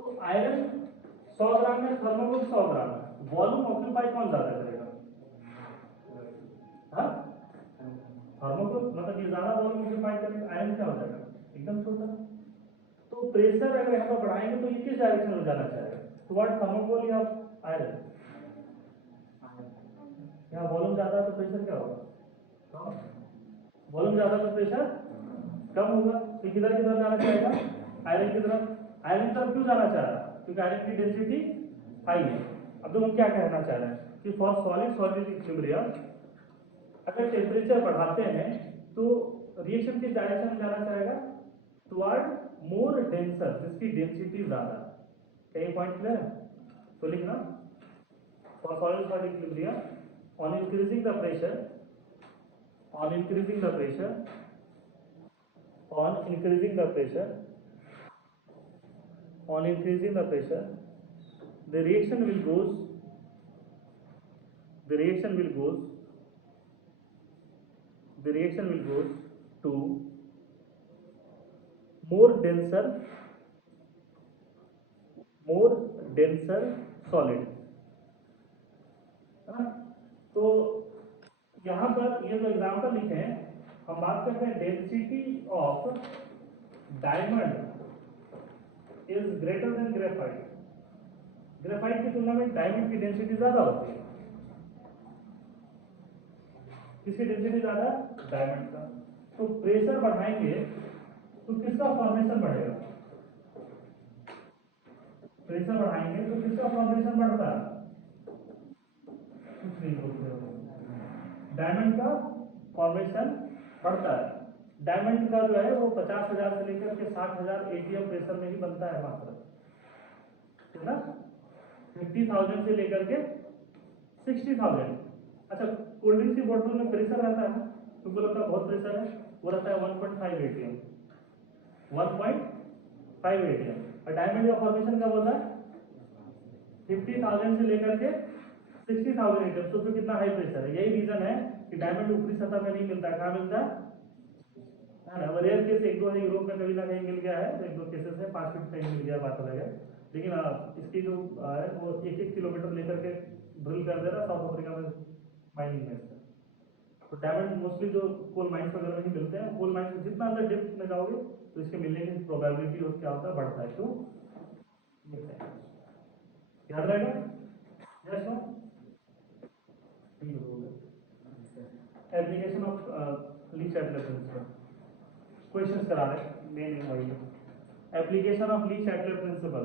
तो आयरन 100 ग्राम में, थर्मोकोल 100 ग्राम है, वॉल्यूम ऑक्यूपाई कौन ज्यादा करेगा, हाँ थर्मोकोल, मतलब ये ज्यादा वॉल्यूम ऑक्यूपाई करेगा, आयरन क्या हो जाएगा एकदम छोटा। तो प्रेशर अगर यहाँ पर बढ़ाएंगे तो ये किस डायरेक्शन में जाना चाहेगा, टुवर्ड थर्मोकोल या आयरन। यहाँ वॉल्यूम ज्यादा है तो प्रेशर क्या होगा, वॉल्यूम ज्यादा तो प्रेशर कम होगा, तो किधर की तरफ जाना चाहेगा, आयरन की तरफ। आयरन की तरफ क्यों जाना चाह रहा है, क्योंकि आयरन की डेंसिटी हाई है। अब तो हम क्या कहना चाह रहे हैं कि फॉर सॉलिड सॉलिड इक्विलिब्रियम अगर टेम्परेचर बढ़ाते हैं तो रिएक्शन किस डायरेक्शन में जाना चाहेगा, टुवर्ड मोर डेंसर, जिसकी डेंसिटी ज्यादा। क्या ये पॉइंट क्लियर है? तो लिखना for solid solid equilibrium on increasing the pressure on increasing the pressure on increasing the pressure on increasing the pressure the reaction will goes the reaction will goes the reaction will goes to more denser solid है ना। तो यहाँ पर ये जो example लिखे हैं, हम बात करते हैं density of diamond is greater then graphite. Graphite की तुलना में डायमंड की डेंसिटी ज्यादा होती है। किसकी डेंसिटी ज्यादा? डायमंड का। तो प्रेशर बढ़ाएंगे तो किसका फॉर्मेशन बढ़ेगा? प्रेशर बढ़ाएंगे तो किसका फॉर्मेशन बढ़ता है? कुछ नहीं बोलते हो। डायमंड का फॉर्मेशन बढ़ता है। डायमंड का जो है वो 50,000 से लेकर के 60,000 एटीएम प्रेशर में ही बनता है मात्र, है ना। 50,000 से लेकर के 60,000। अच्छा, कोल्ड ड्रिंक की बोतल में प्रेशर रहता है ना, तुमको लगता है बहुत प्रेशर है, वो रहता है 1.5 एटीएम, 1.5 एटीएम। और डायमंड का फॉर्मेशन कब होता है? 50,000 से लेकर के 60,000 एटीएम। सोचो कितना हाई प्रेशर है। यही रीजन है कि डायमंड ऊपरी सतह में नहीं मिलता है। कहाँ मिलता है ना। रेयर केस एक दो है, यूरोप में कभी ना कहीं मिल गया है, तो एक दो केसेस है, 5 फीट कहीं मिल गया, बात अलग है। लेकिन इसकी जो है वो 1-1 किलोमीटर लेकर के ड्रिल कर दे रहा है साउथ अफ्रीका में माइनिंग में। तो डायमंड मोस्टली जो कोल माइंस वगैरह में ही मिलते हैं। कोल माइंस में जितना अंदर डेप्थ में जाओगे तो इसके मिलने की प्रोबेबिलिटी क्या होता है, बढ़ता है। क्यों? याद रहेगा? Yes no? Application of Le Chatelier principle questions करा रहे मेन वही है। Application of Le Chatelier principle,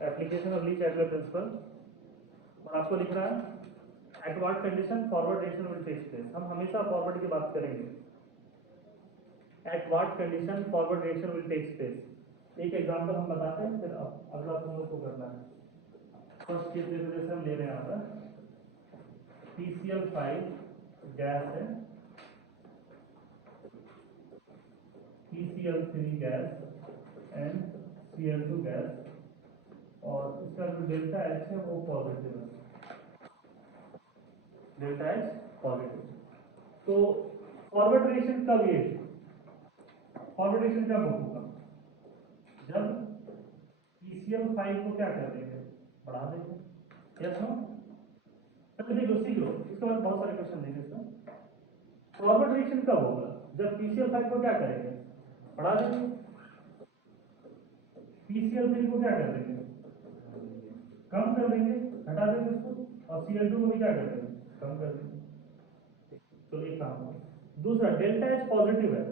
application of Le Chatelier principle. और आपको लिख रहा है at what condition forward reaction will take place. हम हमेशा फॉरवर्ड की बात करेंगे। At what condition forward reaction will take place. एक एग्जांपल हम बताते हैं, फिर अगला तुम लोग को करना है। फर्स्ट केस जैसे हम ले रहे हैं यहाँ पर PCl5 गैस है, PCl3 gas and Cl2 gas, और इसका जो डेल्टा H है वो पॉजिटिव है, डेल्टा H पॉजिटिव। तो फॉरवर्ड रिएक्शन कब ये फॉरवर्ड रिएक्शन कब होगा? जब PCl5 को क्या कर देंगे, बढ़ा देंगे। Yes no? पहले देखो सीख लो, इसके बाद बहुत सारे क्वेश्चन देंगे इसमें। फॉरवर्ड रिएक्शन कब होगा? जब PCl5 को क्या करेंगे, बढ़ा देंगे। PCl3 को क्या कर देंगे, कम कर देंगे, हटा देंगे उसको, और Cl2 को भी क्या कर देंगे, कम कर देंगे। तो एक काम हो। दूसरा, डेल्टा H पॉजिटिव है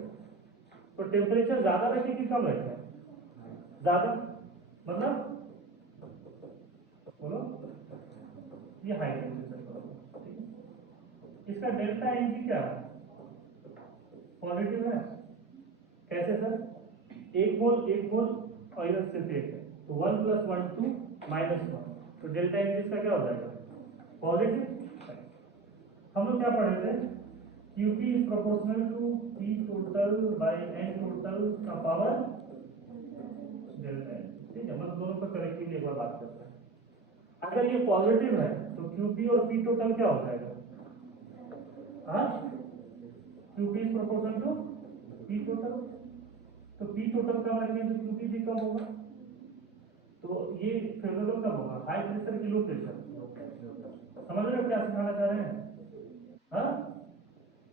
तो टेम्परेचर ज्यादा रखे कि कम रखे? ज्यादा। मतलब बोलो, ये हाई टेम्परेचर होगा, ठीक है। इसका डेल्टा Ng क्या है, पॉजिटिव है। कैसे सर? एक मोल और इधर सिर्फ एक है, तो 1 + 1 2 -1, तो डेल्टा Ng इसका क्या हो जाएगा, पॉजिटिव। हम लोग क्या पढ़े थे, QP is proportional to P total by N total का पावर डेल्टा N। ठीक है, मतलब दोनों का कलेक्टिवली एक बार बात करते हैं। अगर ये पॉजिटिव है तो QP और P total क्या हो जाएगा? हाँ, QP is proportional to P total, तो P total कम रखेंगे तो QP भी कम होगा। तो ये फेवरेबल कब होगा, हाई प्रेशर की लो प्रेशर। समझ रहे हो क्या सिखाना चाह रहे हैं? हाँ,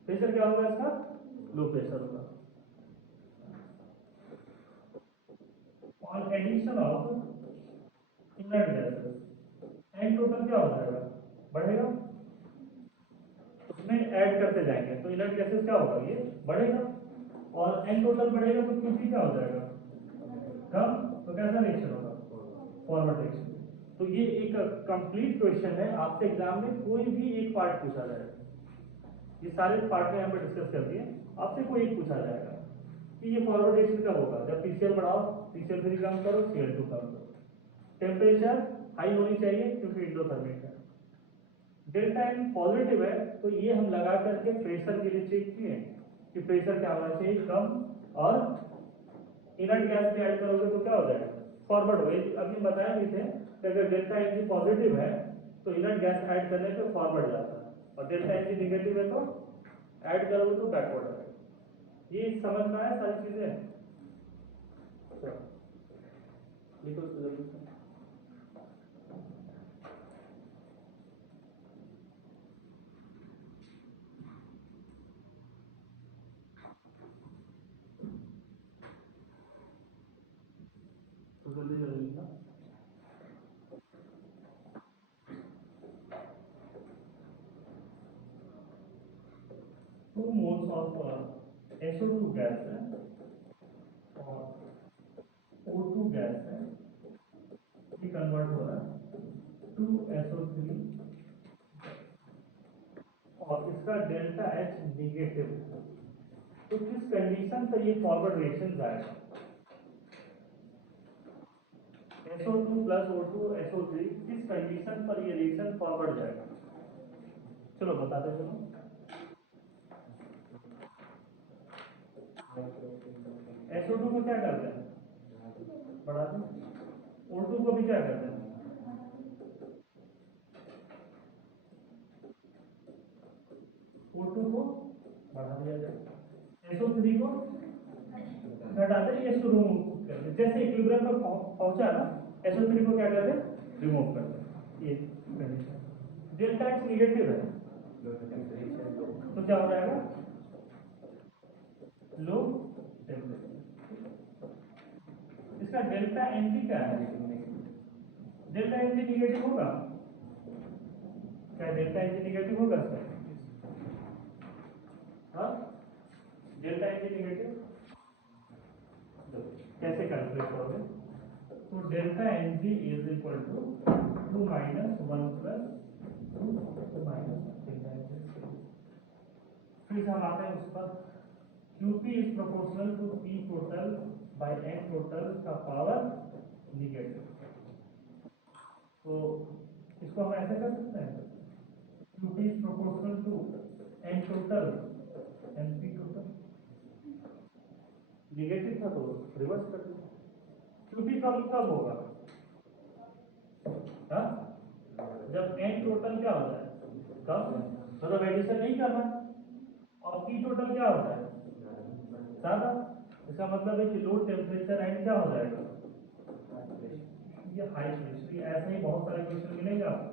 प्रेशर क्या होगा इसका, लो प्रेशर होगा। और addition of inert gases, N total क्या हो जाएगा, बढ़ेगा। उसमें ऐड करते जाएंगे तो इनर्ट गैसेस क्या होगा, ये बढ़ेगा। और एन टोटल बढ़ेगा तो क्यूपी क्या हो जाएगा, कम। तो कैसा रिएक्शन होगा, फॉरवर्ड रिएक्शन। तो ये एक कंप्लीट क्वेश्चन है, आपसे एग्जाम में कोई भी एक पार्ट पूछा जाएगा, ये सारे पार्ट में यहाँ पे डिस्कस कर दिए, आपसे कोई एक पूछा जाएगा कि ये फॉरवर्ड रिएक्शन कब होगा, जब पीसीएल बढ़ाओ, पीसीएल3 कम करो, सीएल2 कम करो, टेम्परेचर हाई होनी चाहिए क्योंकि इंडोथर्मिक है, डेल्टा एन पॉजिटिव है, तो ये हम लगा करके प्रेशर के लिए चेक किए कि प्रेशर क्या होना चाहिए, कम, और इनर्ट गैस भी ऐड करोगे तो क्या हो जाएगा, फॉरवर्ड होगा। अभी बताए भी थे कि अगर डेल्टा एन पॉजिटिव है तो इनर्ट गैस ऐड करने पे फॉरवर्ड जाता है, और डेल्टा एन निगेटिव है तो ऐड करोगे तो बैकवर्ड आएगा। ये समझ में आया सारी चीजें। ये तो जल्दी से जल्दी जल्दी लिखना। Two moles of SO2 gas है और O2 गैस है, ये कन्वर्ट हो रहा है टू SO3 और इसका डेल्टा H निगेटिव है। तो किस कंडीशन पर ये फॉरवर्ड रिएक्शन जाएगा, SO2 प्लस O2 SO3 किस कंडीशन पर ये रिएक्शन फॉरवर्ड जाएगा, चलो बताते चलो। SO2 को क्या करते हैं, बढ़ाते हैं, O2 को भी क्या करते हैं, O2 को बढ़ा दिया जाए, SO3 को घटाते हैं, इसको रिमूव करते हैं, जैसे इक्विलिब्रियम पर पहुंचा ना, SO3 को क्या करते हैं, रिमूव करते हैं। ये कंडीशन डेल्टा एच निगेटिव है तो क्या हो जाएगा, लो टेम्परेचर। इसका डेल्टा एनजी क्या है, डेल्टा एनजी निगेटिव होगा क्या, डेल्टा एनजी निगेटिव होगा इसका, हाँ, डेल्टा एनजी निगेटिव कैसे कैलकुलेट करोगे, तो delta N G is equal to 2 minus 1 plus 2 minus delta N G. फिर हम आते हैं उस पर, QP is proportional to P total by N total का पावर निगेटिव। तो इसको हम ऐसे कर सकते हैं, QP is proportional to N total NP total, negative था तो रिवर्स कर दिया। QP कब कब होगा, हाँ, जब N टोटल क्या होता है, कब, मतलब एडिशन नहीं करना, और P टोटल क्या होता है, ज्यादा। इसका मतलब है कि लो टेम्परेचर एंड क्या हो जाएगा, ये हाई प्रेशर। ये ऐसे ही बहुत सारे क्वेश्चन मिलेंगे आपको।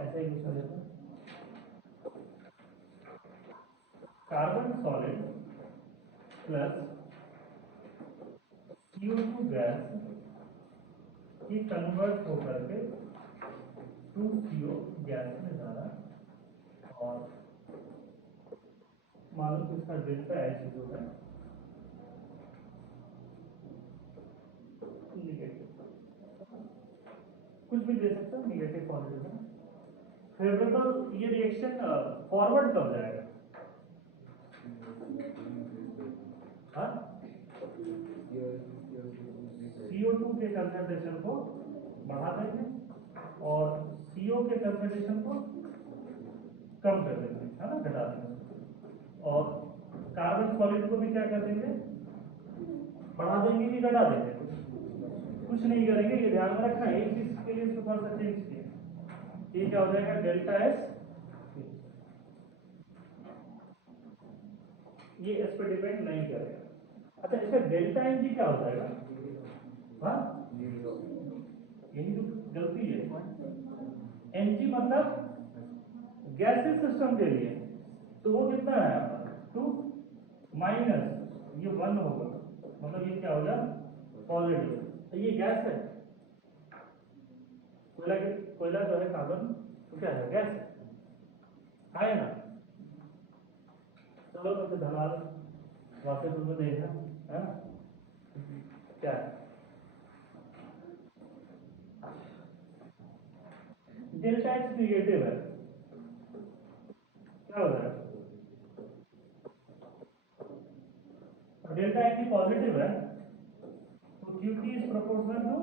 ऐसा ही क्वेश्चन देता है, carbon solid plus CO2 gas की कन्वर्ट होकर के 2CO गैस में जा रहा, और मालूम कि इसका डेल्टा एच जो है निगेटिव, कुछ भी दे सकता है, निगेटिव पॉजिटिव है। फेवरेबल ये रिएक्शन फॉरवर्ड कब जाएगा, हाँ, CO2 के कंसंट्रेशन को बढ़ा देंगे और CO के कंसंट्रेशन को कम कर देंगे, है ना, घटा देंगे, और कार्बन सॉलिड को भी क्या कर देंगे, बढ़ा देंगे कि घटा देंगे, कुछ नहीं करेंगे। ये ध्यान में रखना, एक चीज के लिए थोड़ा सा चेंज किया, ये क्या हो जाएगा, डेल्टा एस, ये इस पर डिपेंड नहीं करेगा। अच्छा, इसका डेल्टा एन जी क्या हो जाएगा, हाँ, यही तो गलती है, एन जी मतलब गैसेस सिस्टम के लिए, तो वो कितना है आपका 2 माइनस ये 1 होगा, मतलब ये क्या हो गया, पॉजिटिव। तो ये गैस है, कोयला जो है कार्बन तो क्या है, गैस है ना। चलो तो फिर धन्यवाद, वापस तुमको देखना है ना क्या है। डेल्टा एक्स निगेटिव है, क्या हो रहा है, डेल्टा एक्स पॉजिटिव है, तो QT is proportional to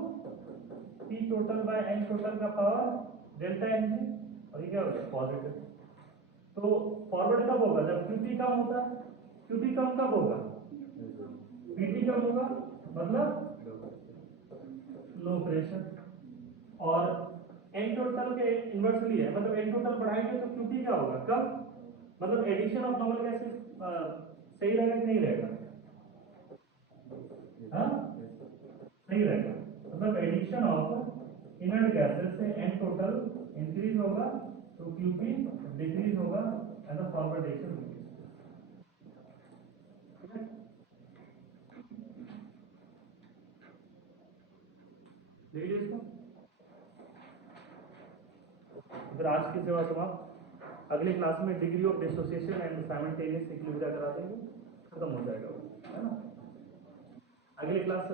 P total by N total का पावर डेल्टा एन जी, और ये क्या होगा, पॉजिटिव। तो फॉरवर्ड कब होगा, जब क्यूटी कम होता है, क्यूटी कम कब होगा, पीटी कम होगा, मतलब लो प्रेशर। और एन टोटल के इन्वर्सली है, मतलब एन टोटल बढ़ाएंगे तो क्यूटी क्या होगा, कम, मतलब एडिशन ऑफ नॉर्मल गैसेस सही रहेगा कि नहीं रहेगा, हाँ सही रहेगा, मतलब एडिशन ऑफ इनर्ट गैसेस से एन टोटल इंक्रीज होगा तो क्यूपी डिक्रीज होगा and the forward direction decrease. देखिए इसको, फिर आज की सेवा समाप्त। अगली क्लास में degree of dissociation and simultaneous equilibrium करा देंगे, खत्म हो जाएगा वो, है ना। अगली क्लास